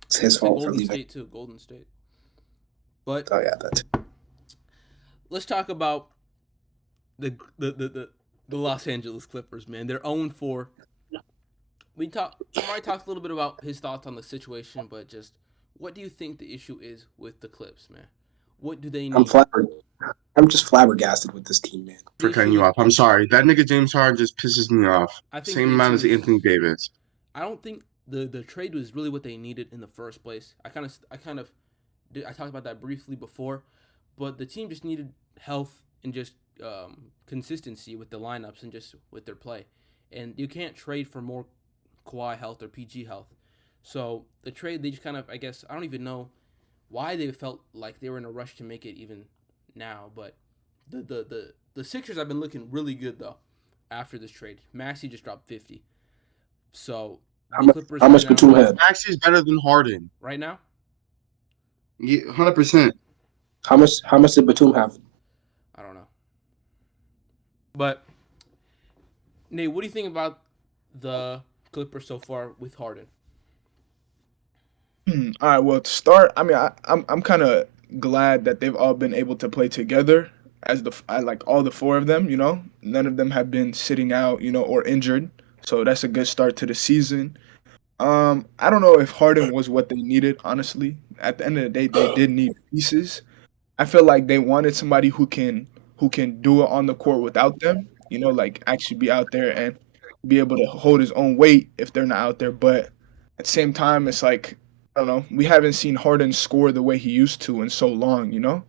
it's his fault for Golden leaving. State, too. Golden State. But Oh, yeah, that too. let's talk about the Los Angeles Clippers, man. They're 0-4. Amari talked a little bit about his thoughts on the situation, but just what do you think the issue is with the Clips, man? What do they need? I'm just flabbergasted with this team, man. For cutting you off. I'm sorry. That nigga James Harden just pisses me off. I think Same amount as Anthony Davis. I don't think the trade was really what they needed in the first place. I talked about that briefly before, but the team just needed health and just consistency with the lineups and just with their play. And you can't trade for more Kawhi health or PG health. So the trade, they just kind of, I guess, I don't even know why they felt like they were in a rush to make it even now. But the Sixers have been looking really good, though, after this trade. Maxey just dropped 50. So the Clippers how much right now, Batum had? Maxey's better than Harden. right now? Yeah, 100%. How much did Batum have? I don't know. But Nate, what do you think about the Clippers so far with Harden? All right. Well, to start, I mean, I'm kind of glad that they've all been able to play together as I like all the four of them. You know, none of them have been sitting out, you know, or injured. So that's a good start to the season. I don't know if Harden was what they needed. Honestly, at the end of the day, they did need pieces. I feel like they wanted somebody who can do it on the court without them. You know, like actually be out there and be able to hold his own weight if they're not out there. But at the same time, it's like I don't know. We haven't seen Harden score the way he used to in so long. You know,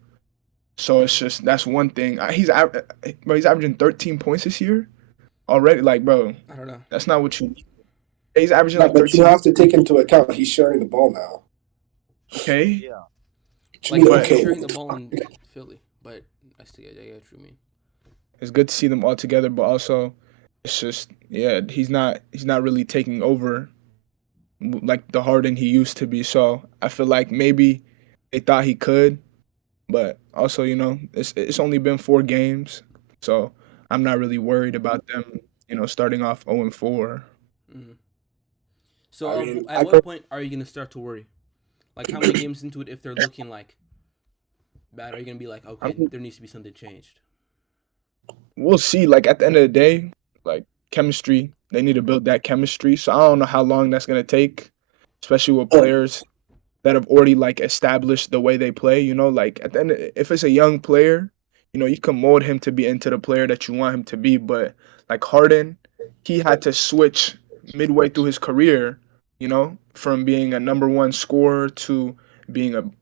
so it's just that's one thing. He's averaging 13 points this year already. Like, bro, I don't know. that's not what you need. He's averaging No, like but you 13. have to take into account he's sharing the ball now. Okay. Yeah. Like Okay. carrying the ball in Philly, but I get what you mean. It's good to see them all together, but also it's just he's not really taking over like the Harden he used to be. So I feel like maybe they thought he could, but also you know it's only been 4 games, so I'm not really worried about them. You know, starting off 0-4. Mm-hmm. So I mean, at what point are you gonna start to worry? Like how many games into it, if they're looking like bad, are you gonna be like, okay, there needs to be something changed? We'll see. Like at the end of the day, like chemistry, they need to build that chemistry. So I don't know how long that's gonna take, especially with players that have already like established the way they play. You know, like at the end, if it's a young player, you know, you can mold him to be into the player that you want him to be. But like Harden, he had to switch midway through his career. You know, from being a number one scorer to being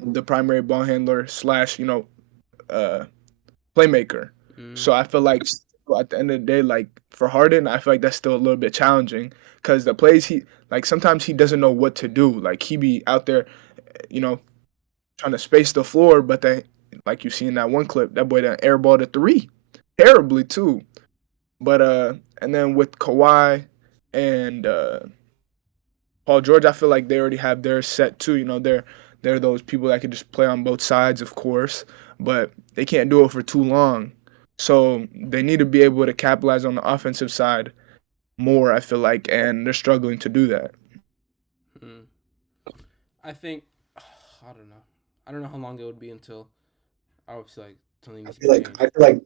the primary ball handler slash uh, playmaker. So I feel like at the end of the day, like for Harden, I feel like that's still a little bit challenging because the plays he like sometimes he doesn't know what to do. Like he be out there, you know, trying to space the floor, but then like you see in that one clip, that boy done airballed a three, terribly too. But and then with Kawhi and Paul George, I feel like they already have their set too. You know, they're those people that can just play on both sides, of course, but they can't do it for too long. So they need to be able to capitalize on the offensive side more, I feel like, and they're struggling to do that. I think I don't know. I don't know how long it would be until obviously like something needs to be changed.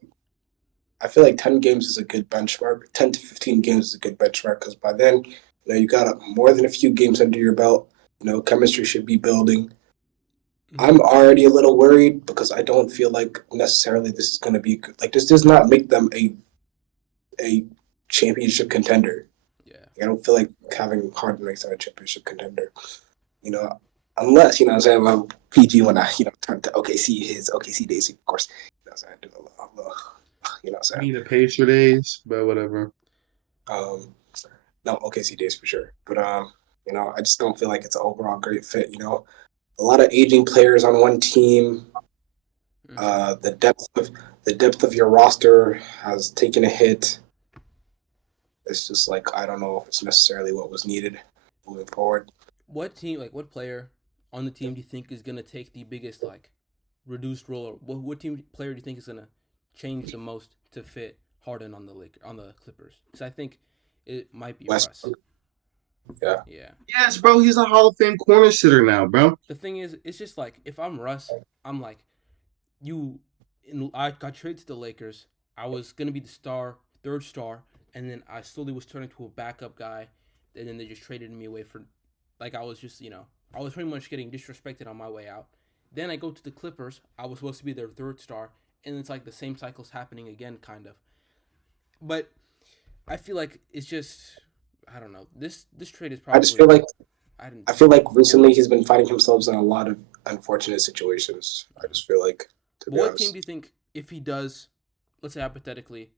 I feel like 10 games is a good benchmark. 10 to 15 games is a good benchmark because by then, you know, you got more than a few games under your belt. You know, chemistry should be building. I'm already a little worried because I don't feel like necessarily this is going to be good. Like this does not make them a championship contender. Yeah. I don't feel like having Harden makes them a championship contender. You know, unless, you know what I'm saying, well, PG when I, you know, turned to OKC, his OKC days, of course. saying? Do a little, you know what I I'm mean the Pacer days, but whatever. saying? No, OKC days for sure. But I just don't feel like it's an overall great fit. A lot of aging players on one team. Mm-hmm. The depth of your roster has taken a hit. It's just like I don't know if it's necessarily what was needed moving forward. What team, like what player on the team do you think is gonna take the biggest like reduced role, or what team player do you think is gonna change the most to fit Harden on the Clippers? Because I think it might be Russ. Westbrook, yeah. Yeah. Yes, bro. He's a Hall of Fame corner sitter now, bro. The thing is, it's just like if I'm Russ, I'm like you. I got traded to the Lakers. I was gonna be the star, third star, and then I slowly was turning to a backup guy, and then they just traded me away for, like I was just I was pretty much getting disrespected on my way out. Then I go to the Clippers. I was supposed to be their third star, and it's like the same cycle's happening again, kind of. But I feel like it's just I don't know. This trade is I just feel probably like I didn't. I feel like recently he's been finding himself in a lot of unfortunate situations. I just feel like, to But be what team honest, do you think if he does? Let's say hypothetically,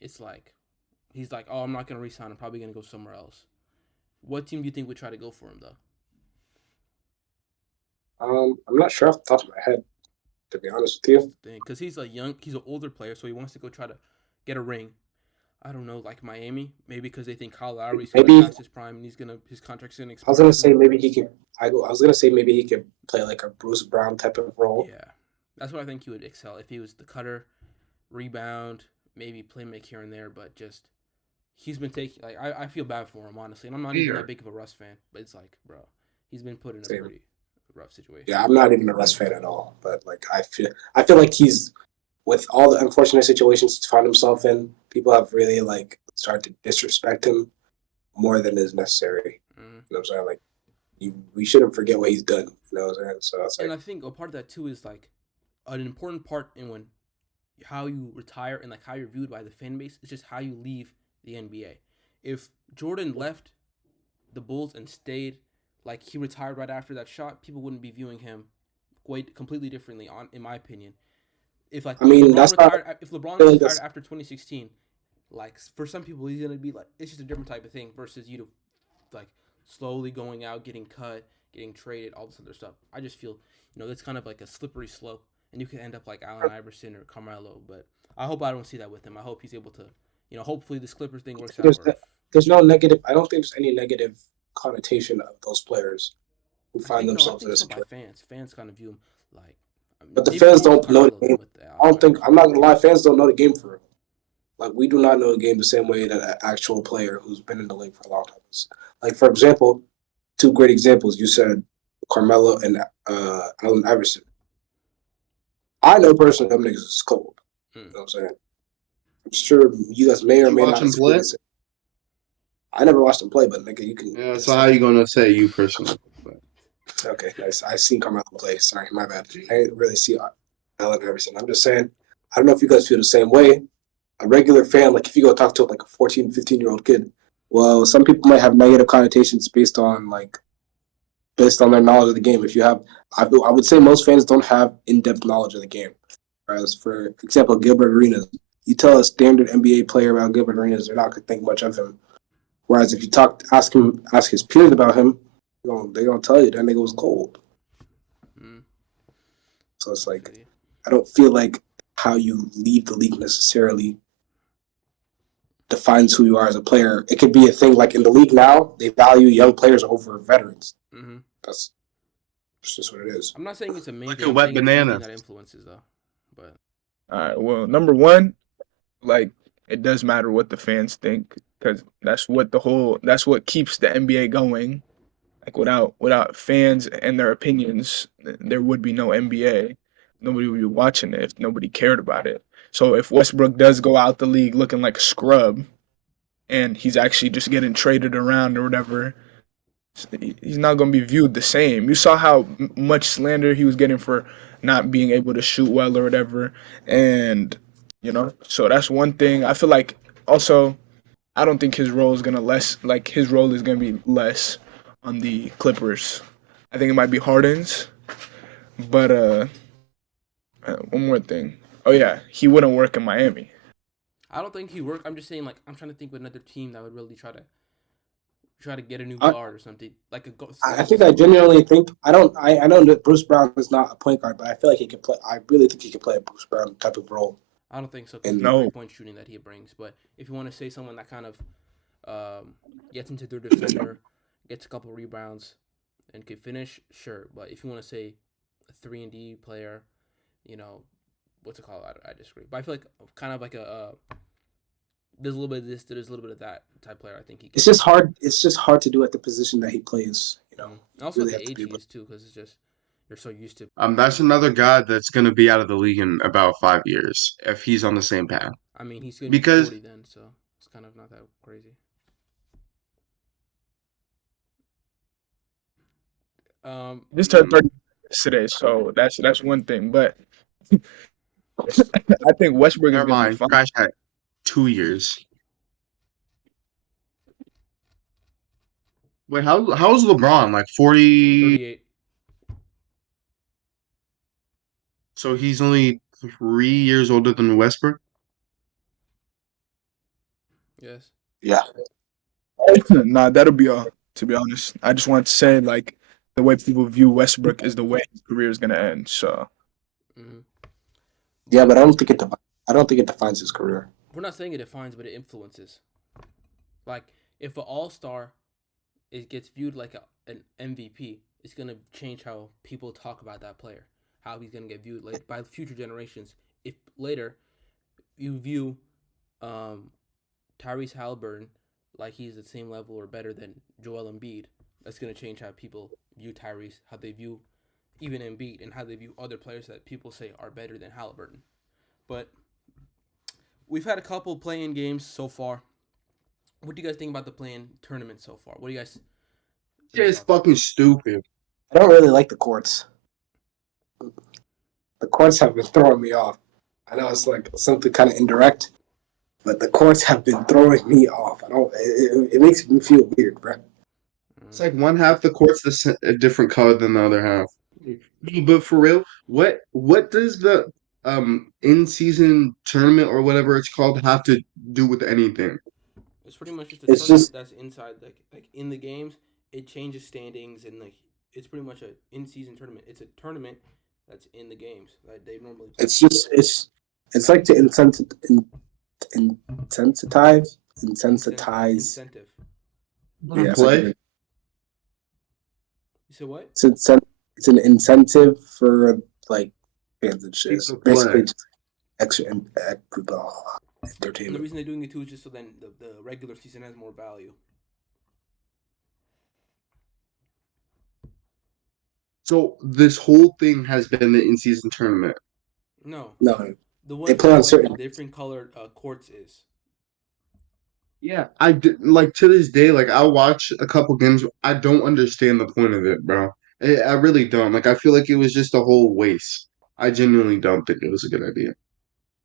it's like he's like, oh, I'm not gonna resign. I'm probably gonna go somewhere else. What team do you think would try to go for him though? I'm not sure off the top of my head, to be honest with That's you. the thing, because he's an older player, so he wants to go try to get a ring. I don't know, like Miami, maybe because they think Kyle Lowry's kind of Maybe past his prime and his contract's gonna I was expire gonna soon. say maybe he could. I was gonna say maybe he could play like a Bruce Brown type of role. Yeah, that's what I think he would excel if he was the cutter, rebound, maybe play make here and there, but just he's been taking like I feel bad for him honestly, and I'm not even that Here. big of a Russ fan, but it's like, bro, he's been put in a Same. pretty rough situation. Yeah, I'm not even a Russ fan at all, but like I feel like he's with all the unfortunate situations he's found himself in. People have really like started to disrespect him more than is necessary. Mm-hmm. You know what I'm saying? Like we shouldn't forget what he's done. You know what I'm saying? So it's And like I think a part of that too is like an important part in when how you retire and like how you're viewed by the fan base is just how you leave the NBA. If Jordan left the Bulls and stayed, like he retired right after that shot, people wouldn't be viewing him quite completely differently on in my opinion. I mean If I LeBron feel like retired that's after 2016, like for some people he's gonna be like it's just a different type of thing versus you to like slowly going out, getting cut, getting traded, all this other stuff. I just feel that's kind of like a slippery slope, and you can end up like Allen Iverson or Carmelo. But I hope I don't see that with him. I hope he's able to, hopefully this Clippers thing works out. there's Or if, there's no negative. I don't think there's any negative connotation of those players who I find think no, I themselves in think a so by situation. fans. Fans kind of view him like But the maybe fans more with don't know Carmelo the than game. with I Allen don't think Iverson. I'm not gonna lie. Fans don't know the game for real. Like we do not know the game the same way that an actual player who's been in the league for a long time is. Like for example, two great examples. You said Carmelo and Allen Iverson. I know personally them niggas is cold. You Hmm. know what I'm saying? I'm sure you guys may or You may watch not him play? experience it. I never watched them play, but nigga, you can Yeah. So say how you gonna say you personally? okay, nice. I seen Carmelo play. Sorry, my bad. I didn't really see Allen Iverson. I'm just saying, I don't know if you guys feel the same way. A regular fan, like if you go talk to like a 14, 15-year-old kid, well, some people might have negative connotations based on their knowledge of the game. If you have, I would say most fans don't have in-depth knowledge of the game. Whereas, for example, Gilbert Arenas, you tell a standard NBA player about Gilbert Arenas, they're not gonna think much of him. Whereas if you ask his peers about him, they're gonna tell you that nigga was cold. Hmm. So it's I like feel you. I don't feel like how you leave the league necessarily defines who you are as a player. It could be a thing like in the league now, they value young players over veterans. Hmm. That's just what it is. I'm not saying it's a main Like thing. a I'm wet saying it's something banana. that influences though. But All right. Well, number one, like it does matter what the fans think because that's what keeps the NBA going. Like without fans and their opinions, there would be no NBA. Nobody would be watching it if nobody cared about it. So if Westbrook does go out the league looking like a scrub and he's actually just getting traded around or whatever, he's not going to be viewed the same. You saw how much slander he was getting for not being able to shoot well or whatever, and so that's one thing. I feel like also I don't think his role is gonna be less on the Clippers. I think it might be Harden's, but one more thing. Oh yeah, he wouldn't work in Miami. I don't think he work. I'm just saying, like, I'm trying to think of another team that would really try to get a new I, guard or something like a I think I Spurs. genuinely think I know that Bruce Brown is not a point guard, but I feel like he could play. I really think he could play a Bruce Brown type of role. I don't think so because of the And 3 point shooting that he brings. But if you want to say someone that kind of gets into their defender, gets a couple rebounds, and can finish, sure. But if you want to say a 3 and D player, you know, what's it called? I disagree. But I feel like kind of like there's a little bit of this, there's a little bit of that type player. I think he can. it's just hard. It's just hard to do at the position that he plays. And also really at have the to age be. he is too, because it's just you're so used to. That's another guy that's gonna be out of the league in about 5 years if he's on the same path. I mean, he's gonna be Because 40 then, so it's kind of not that crazy. He just turned 30 today, so that's one thing. But I think Westbrook is never gonna be mind, fine. crash at 2 years. Wait, how's LeBron? Like 40? 38. So he's only 3 years older than Westbrook? Yes. Yeah, Nah, that'll be all. To be honest, I just wanted to say like the way people view Westbrook is the way his career is gonna end. So Mm-hmm. yeah, but I don't think it defines his career. We're not saying it defines, but it influences. Like if an All Star, it gets viewed like an MVP, it's gonna change how people talk about that player, how he's gonna get viewed like by future generations. If later you view um, Tyrese Halliburton like he's the same level or better than Joel Embiid, that's gonna change how people view Tyrese, how they view even Embiid, and how they view other players that people say are better than Halliburton. But we've had a couple play-in games so far. What do you guys think about the play-in tournament so far? What do you guys? It's fucking stupid. I don't really like the courts. The courts have been throwing me off. I know it's like something kind of indirect, but the courts have been throwing me off. I don't. It makes me feel weird, bro. It's like one half the court's a different color than the other half. But for real, what does the in season tournament or whatever it's called have to do with anything? It's pretty much just a It's tournament just that's inside, like in the games. It changes standings and like it's pretty much a in-season tournament. It's a tournament that's in the games that they normally play. it's like to insensitize insensitize. Incentive. Yeah, it's like Play? an, You said what? it's an incentive for like fans and shit. It's People basically play. just extra And the entertainment. reason they're doing it too is just so then the regular season has more value. So this whole thing has been the in season tournament. No, No, the they ones play that on have like certain. the different colored courts is. Yeah, I did, like to this day, like I'll watch a couple games. I don't understand the point of it, bro. I really don't. Like I feel like it was just a whole waste. I genuinely don't think it was a good idea.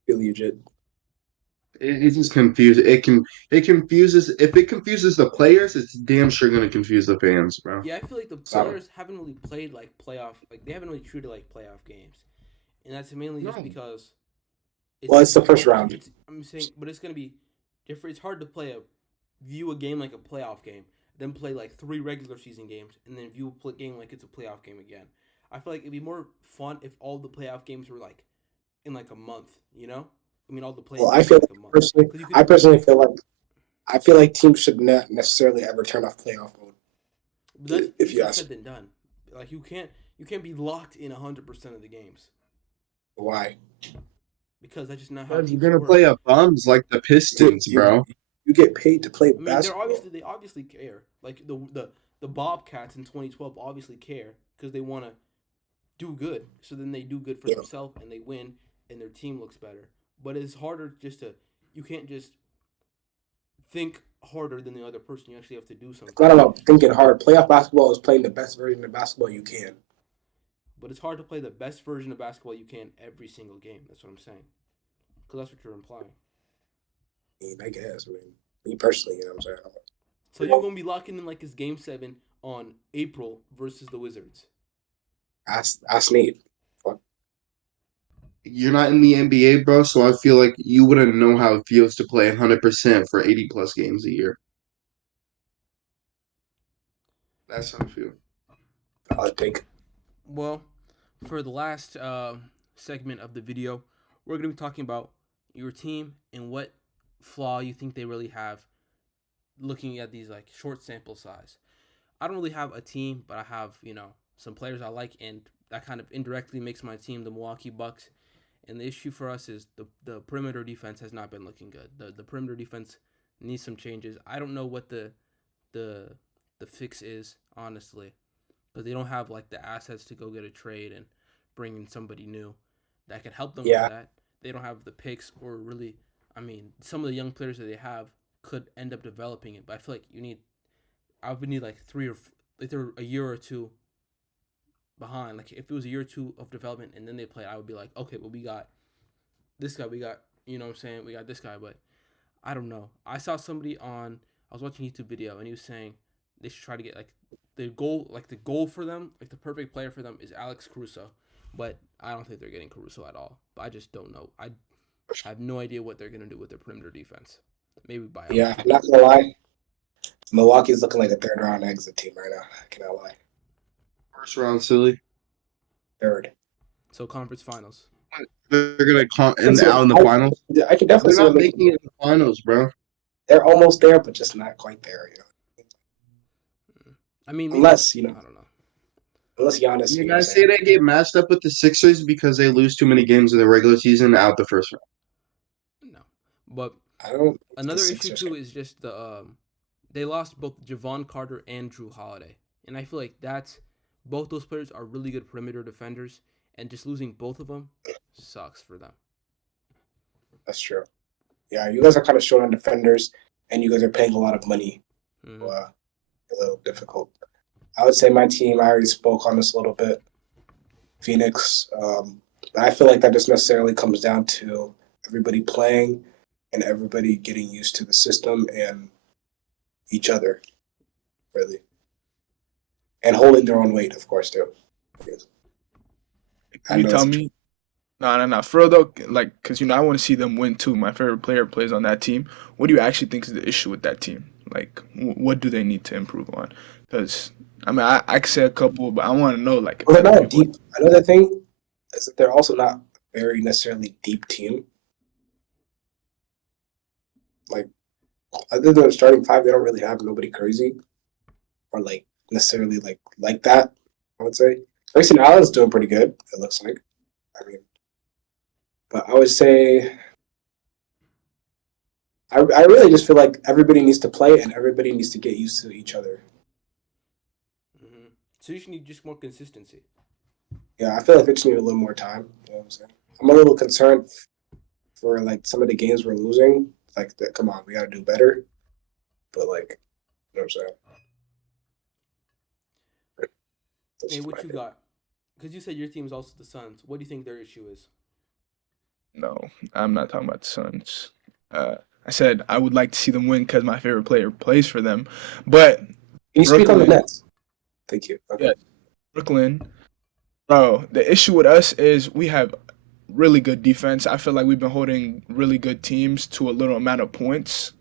Feel legit. It just confuses. It confuses. If it confuses the players, it's damn sure gonna confuse the fans, bro. Yeah, I feel like the So players haven't really played like playoff, like they haven't really treated like playoff games, and that's mainly just No. because well, it's the first round. I'm saying, but it's gonna be different. It's hard to view a game like a playoff game, then play like 3 regular season games, and then view a game like it's a playoff game again. I feel like it'd be more fun if all the playoff games were like in like a month. You know, I mean all the play-in Well, I games feel in like a like month. personally, 'Cause I personally feel like teams should not necessarily ever turn off playoff mode. But that's If you easier ask said than done. Like you can't be locked in 100% of the games why, because that's just not how You're teams gonna work. play a bums like the dude, Pistons, bro. you get paid to play I mean, basketball. they obviously care. Like the Bobcats in 2012 obviously care because they want to do good. So then they do good for Yeah. themselves and they win and their team looks better. But it's harder you can't just think harder than the other person. You actually have to do something. It's not about thinking hard. Playoff basketball is playing the best version of basketball you can. But it's hard to play the best version of basketball you can every single game. That's what I'm saying. Because that's what you're implying. I mean, I guess. I mean, me personally, you know what I'm saying? So you're gonna be locking in like this game 7 on April versus the Wizards. Ask Nate. Fuck. you're not in the NBA, bro, so I feel like you wouldn't know how it feels to play 100% for 80 plus games a year. That's how I feel. I think. Well, for the last segment of the video, we're going to be talking about your team and what flaw you think they really have looking at these like short sample size. I don't really have a team, but I have, some players I like, and that kind of indirectly makes my team the Milwaukee Bucks. And the issue for us is the perimeter defense has not been looking good. The perimeter defense needs some changes. I don't know what the the fix is, honestly, because they don't have like the assets to go get a trade and bring in somebody new that can help them with Yeah, that. They don't have the picks or really. I mean, some of the young players that they have could end up developing it, but I feel like I would need like like they're a year or two behind. Like if it was a year or two of development and then they played, I would be like, okay, well we got this guy, we got what I'm saying, we got this guy, but I don't know. I saw somebody on I was watching a YouTube video and he was saying they should try to get like the goal for them, like the perfect player for them is Alex Caruso. But I don't think they're getting Caruso at all. But I just don't know. I have no idea what they're gonna do with their perimeter defense. Maybe buy out yeah. Kemba. Not gonna lie, Milwaukee's looking like a third round exit team right now. I cannot lie. First round, silly. Third. So conference finals. They're gonna come I can in see out in the finals. I can definitely They're see not them making. making it in the finals, bro. They're almost there, but just not quite there. I mean, maybe Unless I don't know. unless Giannis, You you know, guys say they get matched up with the Sixers because they lose too many games in the regular season out the first round. No, but I don't. The another issue Sixers. too is just the they lost both Javon Carter and Drew Holiday, and I feel like that's both those players are really good perimeter defenders, and just losing both of them sucks for them. That's true. Yeah, you guys are kind of short on defenders, and you guys are paying a lot of money. So, Hmm. a little difficult. I would say my team. I already spoke on this a little bit. Phoenix. But I feel like that just necessarily comes down to everybody playing and everybody getting used to the system and each other, really, and holding their own weight, of course, too. I Can you know tell it's me? No, no, no. For though, like, cause I want to see them win too. My favorite player plays on that team. What do you actually think is the issue with that team? Like, what do they need to improve on? Cause I could say a couple, but I want to know like well, if they're okay, not what? deep. Another thing is that they're also not very necessarily deep team. Like other than starting five, they don't really have nobody crazy or like necessarily like that. I would say Grayson Allen's doing pretty good. It looks like. I mean, but I would say I really just feel like everybody needs to play and everybody needs to get used to each other. Hmm. So you should need just more consistency. Yeah, I feel like they just need a little more time. You know what I'm saying? I'm a little concerned for like some of the games we're losing. Like, come on, we got to do better. But like, you know what I'm saying? That's Hey, just my what you opinion. got? Because you said your team is also the Suns. What do you think their issue is? No, I'm not talking about the Suns. I said I would like to see them win because my favorite player plays for them. But Can you speak on the Brooklyn, Nets? Thank you. Okay. yeah, Brooklyn, bro. The issue with us is we have really good defense. I feel like we've been holding really good teams to a little amount of points.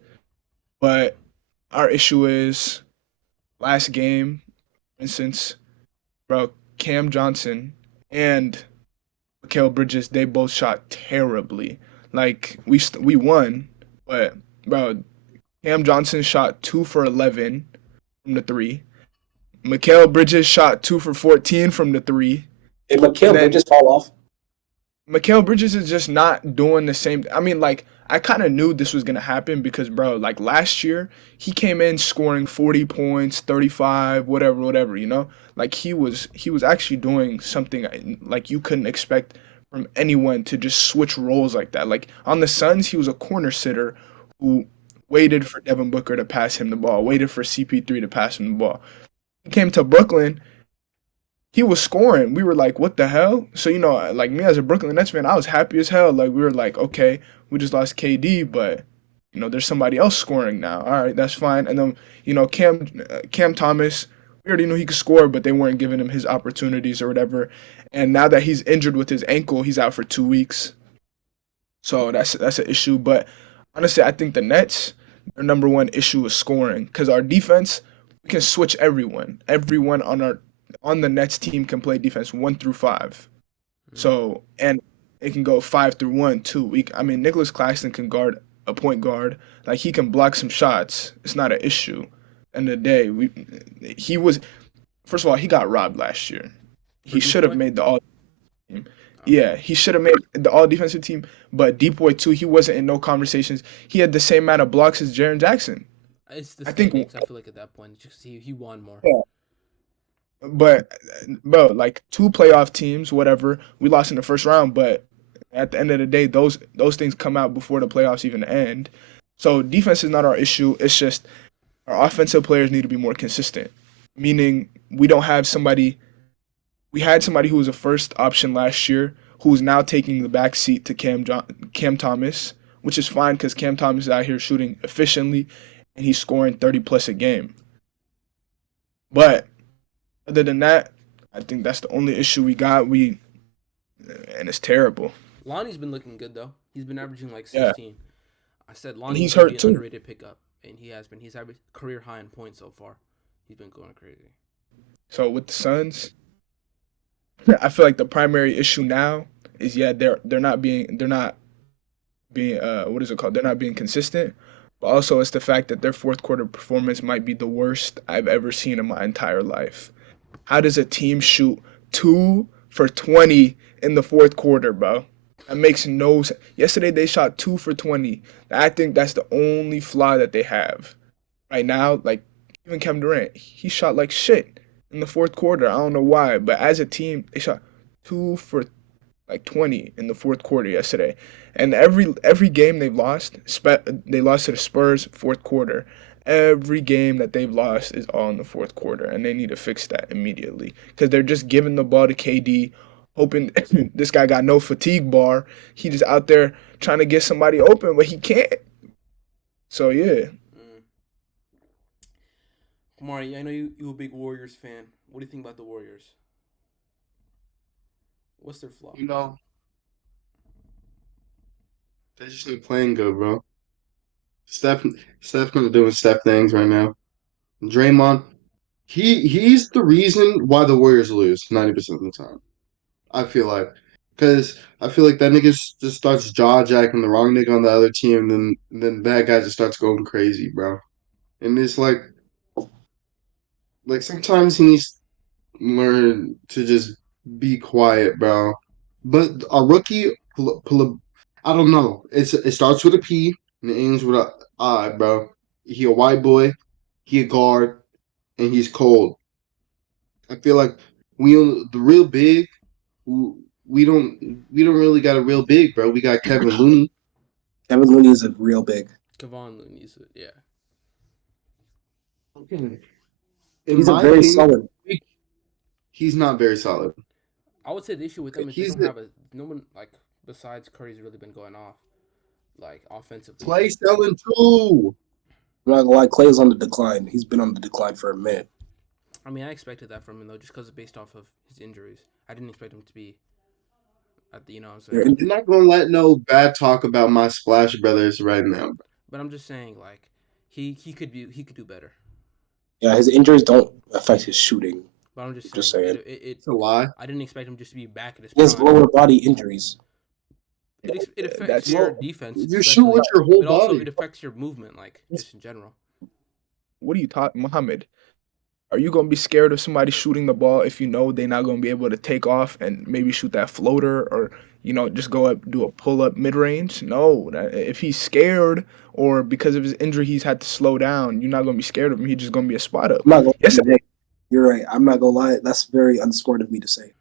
But our issue is last game, for instance, bro, Cam Johnson and Mikal Bridges, they both shot terribly. Like we won, but bro, Cam Johnson shot 2 for 11 from the three. Mikal Bridges shot 2 for 14 from the three, Did and Mikal then Bridges fall off? Mikal Bridges is just not doing the same. I mean, like I kind of knew this was gonna happen because, bro, like last year he came in scoring 40 points, 35, whatever, whatever. Like he was actually doing something like you couldn't expect from anyone to just switch roles like that. Like on the Suns, he was a corner sitter who waited for Devin Booker to pass him the ball, waited for CP3 to pass him the ball. He came to Brooklyn, he was scoring. We were like, what the hell? So, like me as a Brooklyn Nets fan, I was happy as hell. Like, we were like, okay, we just lost KD, but, there's somebody else scoring now. All right, that's fine. And then, Cam Thomas we already knew he could score, but they weren't giving him his opportunities or whatever. And now that he's injured with his ankle, he's out for 2 weeks. So that's an issue. But honestly, I think the Nets, their number one issue is scoring because our defense, we can switch everyone. Everyone on the Nets team can play defense 1 through 5. So and it can go 5 through 1 too. I mean, Nicholas Claxton can guard a point guard. Like he can block some shots. It's not an issue. End of the day, he was first of all he got robbed last year. For He should have Detroit? made the all team. Okay. Yeah, he should have made the all defensive team. But Deep Boy too, he wasn't in no conversations. He had the same amount of blocks as Jaren Jackson. It's the I think, standings. I feel like at that point, just he won more. yeah, but bro, like 2 playoff teams, whatever. We lost in the first round, but at the end of the day, those things come out before the playoffs even end. So defense is not our issue. It's just our offensive players need to be more consistent. Meaning we don't have somebody. We had somebody who was a first option last year who's now taking the back seat to Cam Thomas, which is fine because Cam Thomas is out here shooting efficiently and he's scoring 30 plus a game. But other than that, I think that's the only issue we got. And it's terrible. Lonnie's been looking good though. He's been averaging like Yeah, 16. I said and Lonnie he's was gonna be hurt an too. underrated pickup, and he has been. He's averaged career high in points so far. He's been going crazy. So with the Suns, I feel like the primary issue now is they're not being what is it called? They're not being consistent. But also it's the fact that their fourth quarter performance might be the worst I've ever seen in my entire life. How does a team shoot 2 for 20 in the fourth quarter, bro? That makes no sense. Yesterday they shot 2 for 20. I think that's the only flaw that they have right now. Like even Kevin Durant, he shot like shit in the fourth quarter. I don't know why, but as a team, they shot 2 for 20 in the fourth quarter yesterday. And every game they've lost, they lost to the Spurs fourth quarter. Every game that they've lost is all in the fourth quarter, and they need to fix that immediately because they're just giving the ball to KD, hoping this guy got no fatigue bar. He just out there trying to get somebody open, but he can't. So yeah, Mm. Kamari, I know you a big Warriors fan. What do you think about the Warriors? What's their flaw? You know, they just need playing good, bro. Steph, Steph gonna doing Steph things right now. Draymond, he's the reason why the Warriors lose 90% of the time. I feel like, because I feel like that nigga just starts jaw jacking the wrong nigga on the other team, and then that guy just starts going crazy, bro. And it's like sometimes he needs to learn to just be quiet, bro. But a rookie, I don't know. It starts with a P and it ends with a I, bro. He a white boy, he a guard, and he's cold. I feel like the real big. We don't really got a real big, bro. We got Kevin Looney. Kevin Looney is a real big. Kevon Looney's yeah. In He's a my very opinion, solid. he's not very solid. I would say the issue with them is they He's don't the have no one like besides Curry's really been going off like offensively. play selling too. I'm not gonna lie, Clay is on the decline. He's been on the decline for a minute. I mean, I expected that from him though, just because based off of his injuries. I didn't expect him to be at the what I'm They're saying. I'm not gonna let no bad talk about my Splash Brothers right now. But I'm just saying like he could do better. Yeah, his injuries don't affect his shooting. But I'm just Just saying saying. It's a lie. I didn't expect him just to be back at his He has prime. lower body injuries. It affects that's your Well, defense, you shoot with especially, your whole but also body. it affects your movement, like just in general. what are you talking, Muhammad? Are you gonna be scared of somebody shooting the ball if you know they're not gonna be able to take off and maybe shoot that floater or just go up do a pull up mid range? No, if he's scared or because of his injury he's had to slow down, you're not gonna be scared of him. He's just gonna be a spot up. I'm not gonna Yes, lie. You're right. I'm not gonna lie. That's very unsmart of me to say.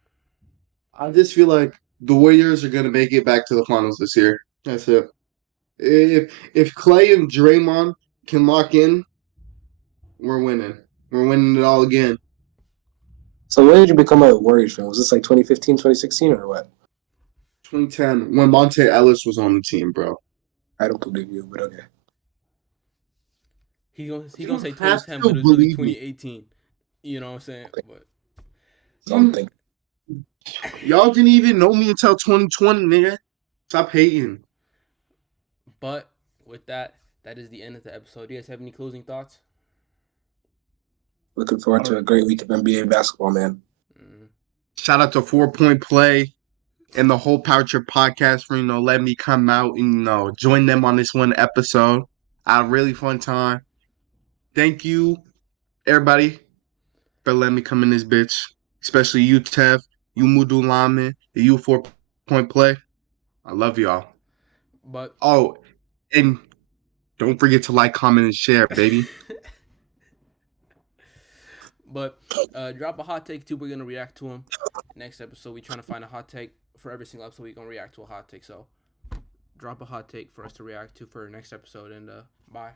I just feel like the Warriors are gonna make it back to the finals this year. That's it. If Clay and Draymond can lock in, we're winning. We're winning it all again. So when did you become a Warriors fan? Was this like 2015, 2016, or what? 2010 when Monte Ellis was on the team, bro. I don't believe you, but okay. He gonna You say have 2010, to but it was really believe me. 2018. You know what I'm saying? But Something. Y'all didn't even know me until 2020, nigga. Stop hating. but with that, that is the end of the episode. Do you guys have any closing thoughts? Looking forward to a great week of NBA basketball, man. Mm. Shout out to 4 Point Play and the whole Poucher podcast for letting me come out and join them on this one episode. I had a really fun time. Thank you, everybody, for letting me come in this bitch. Especially you, Tev, you Mudu Laman, and you 4 Point Play. I love y'all. But Oh, and don't forget to like, comment, and share, baby. but drop a hot take too. We're gonna react to them next episode. We trying to find a hot take for every single episode. We gonna react to a hot take. So drop a hot take for us to react to for next episode. And bye.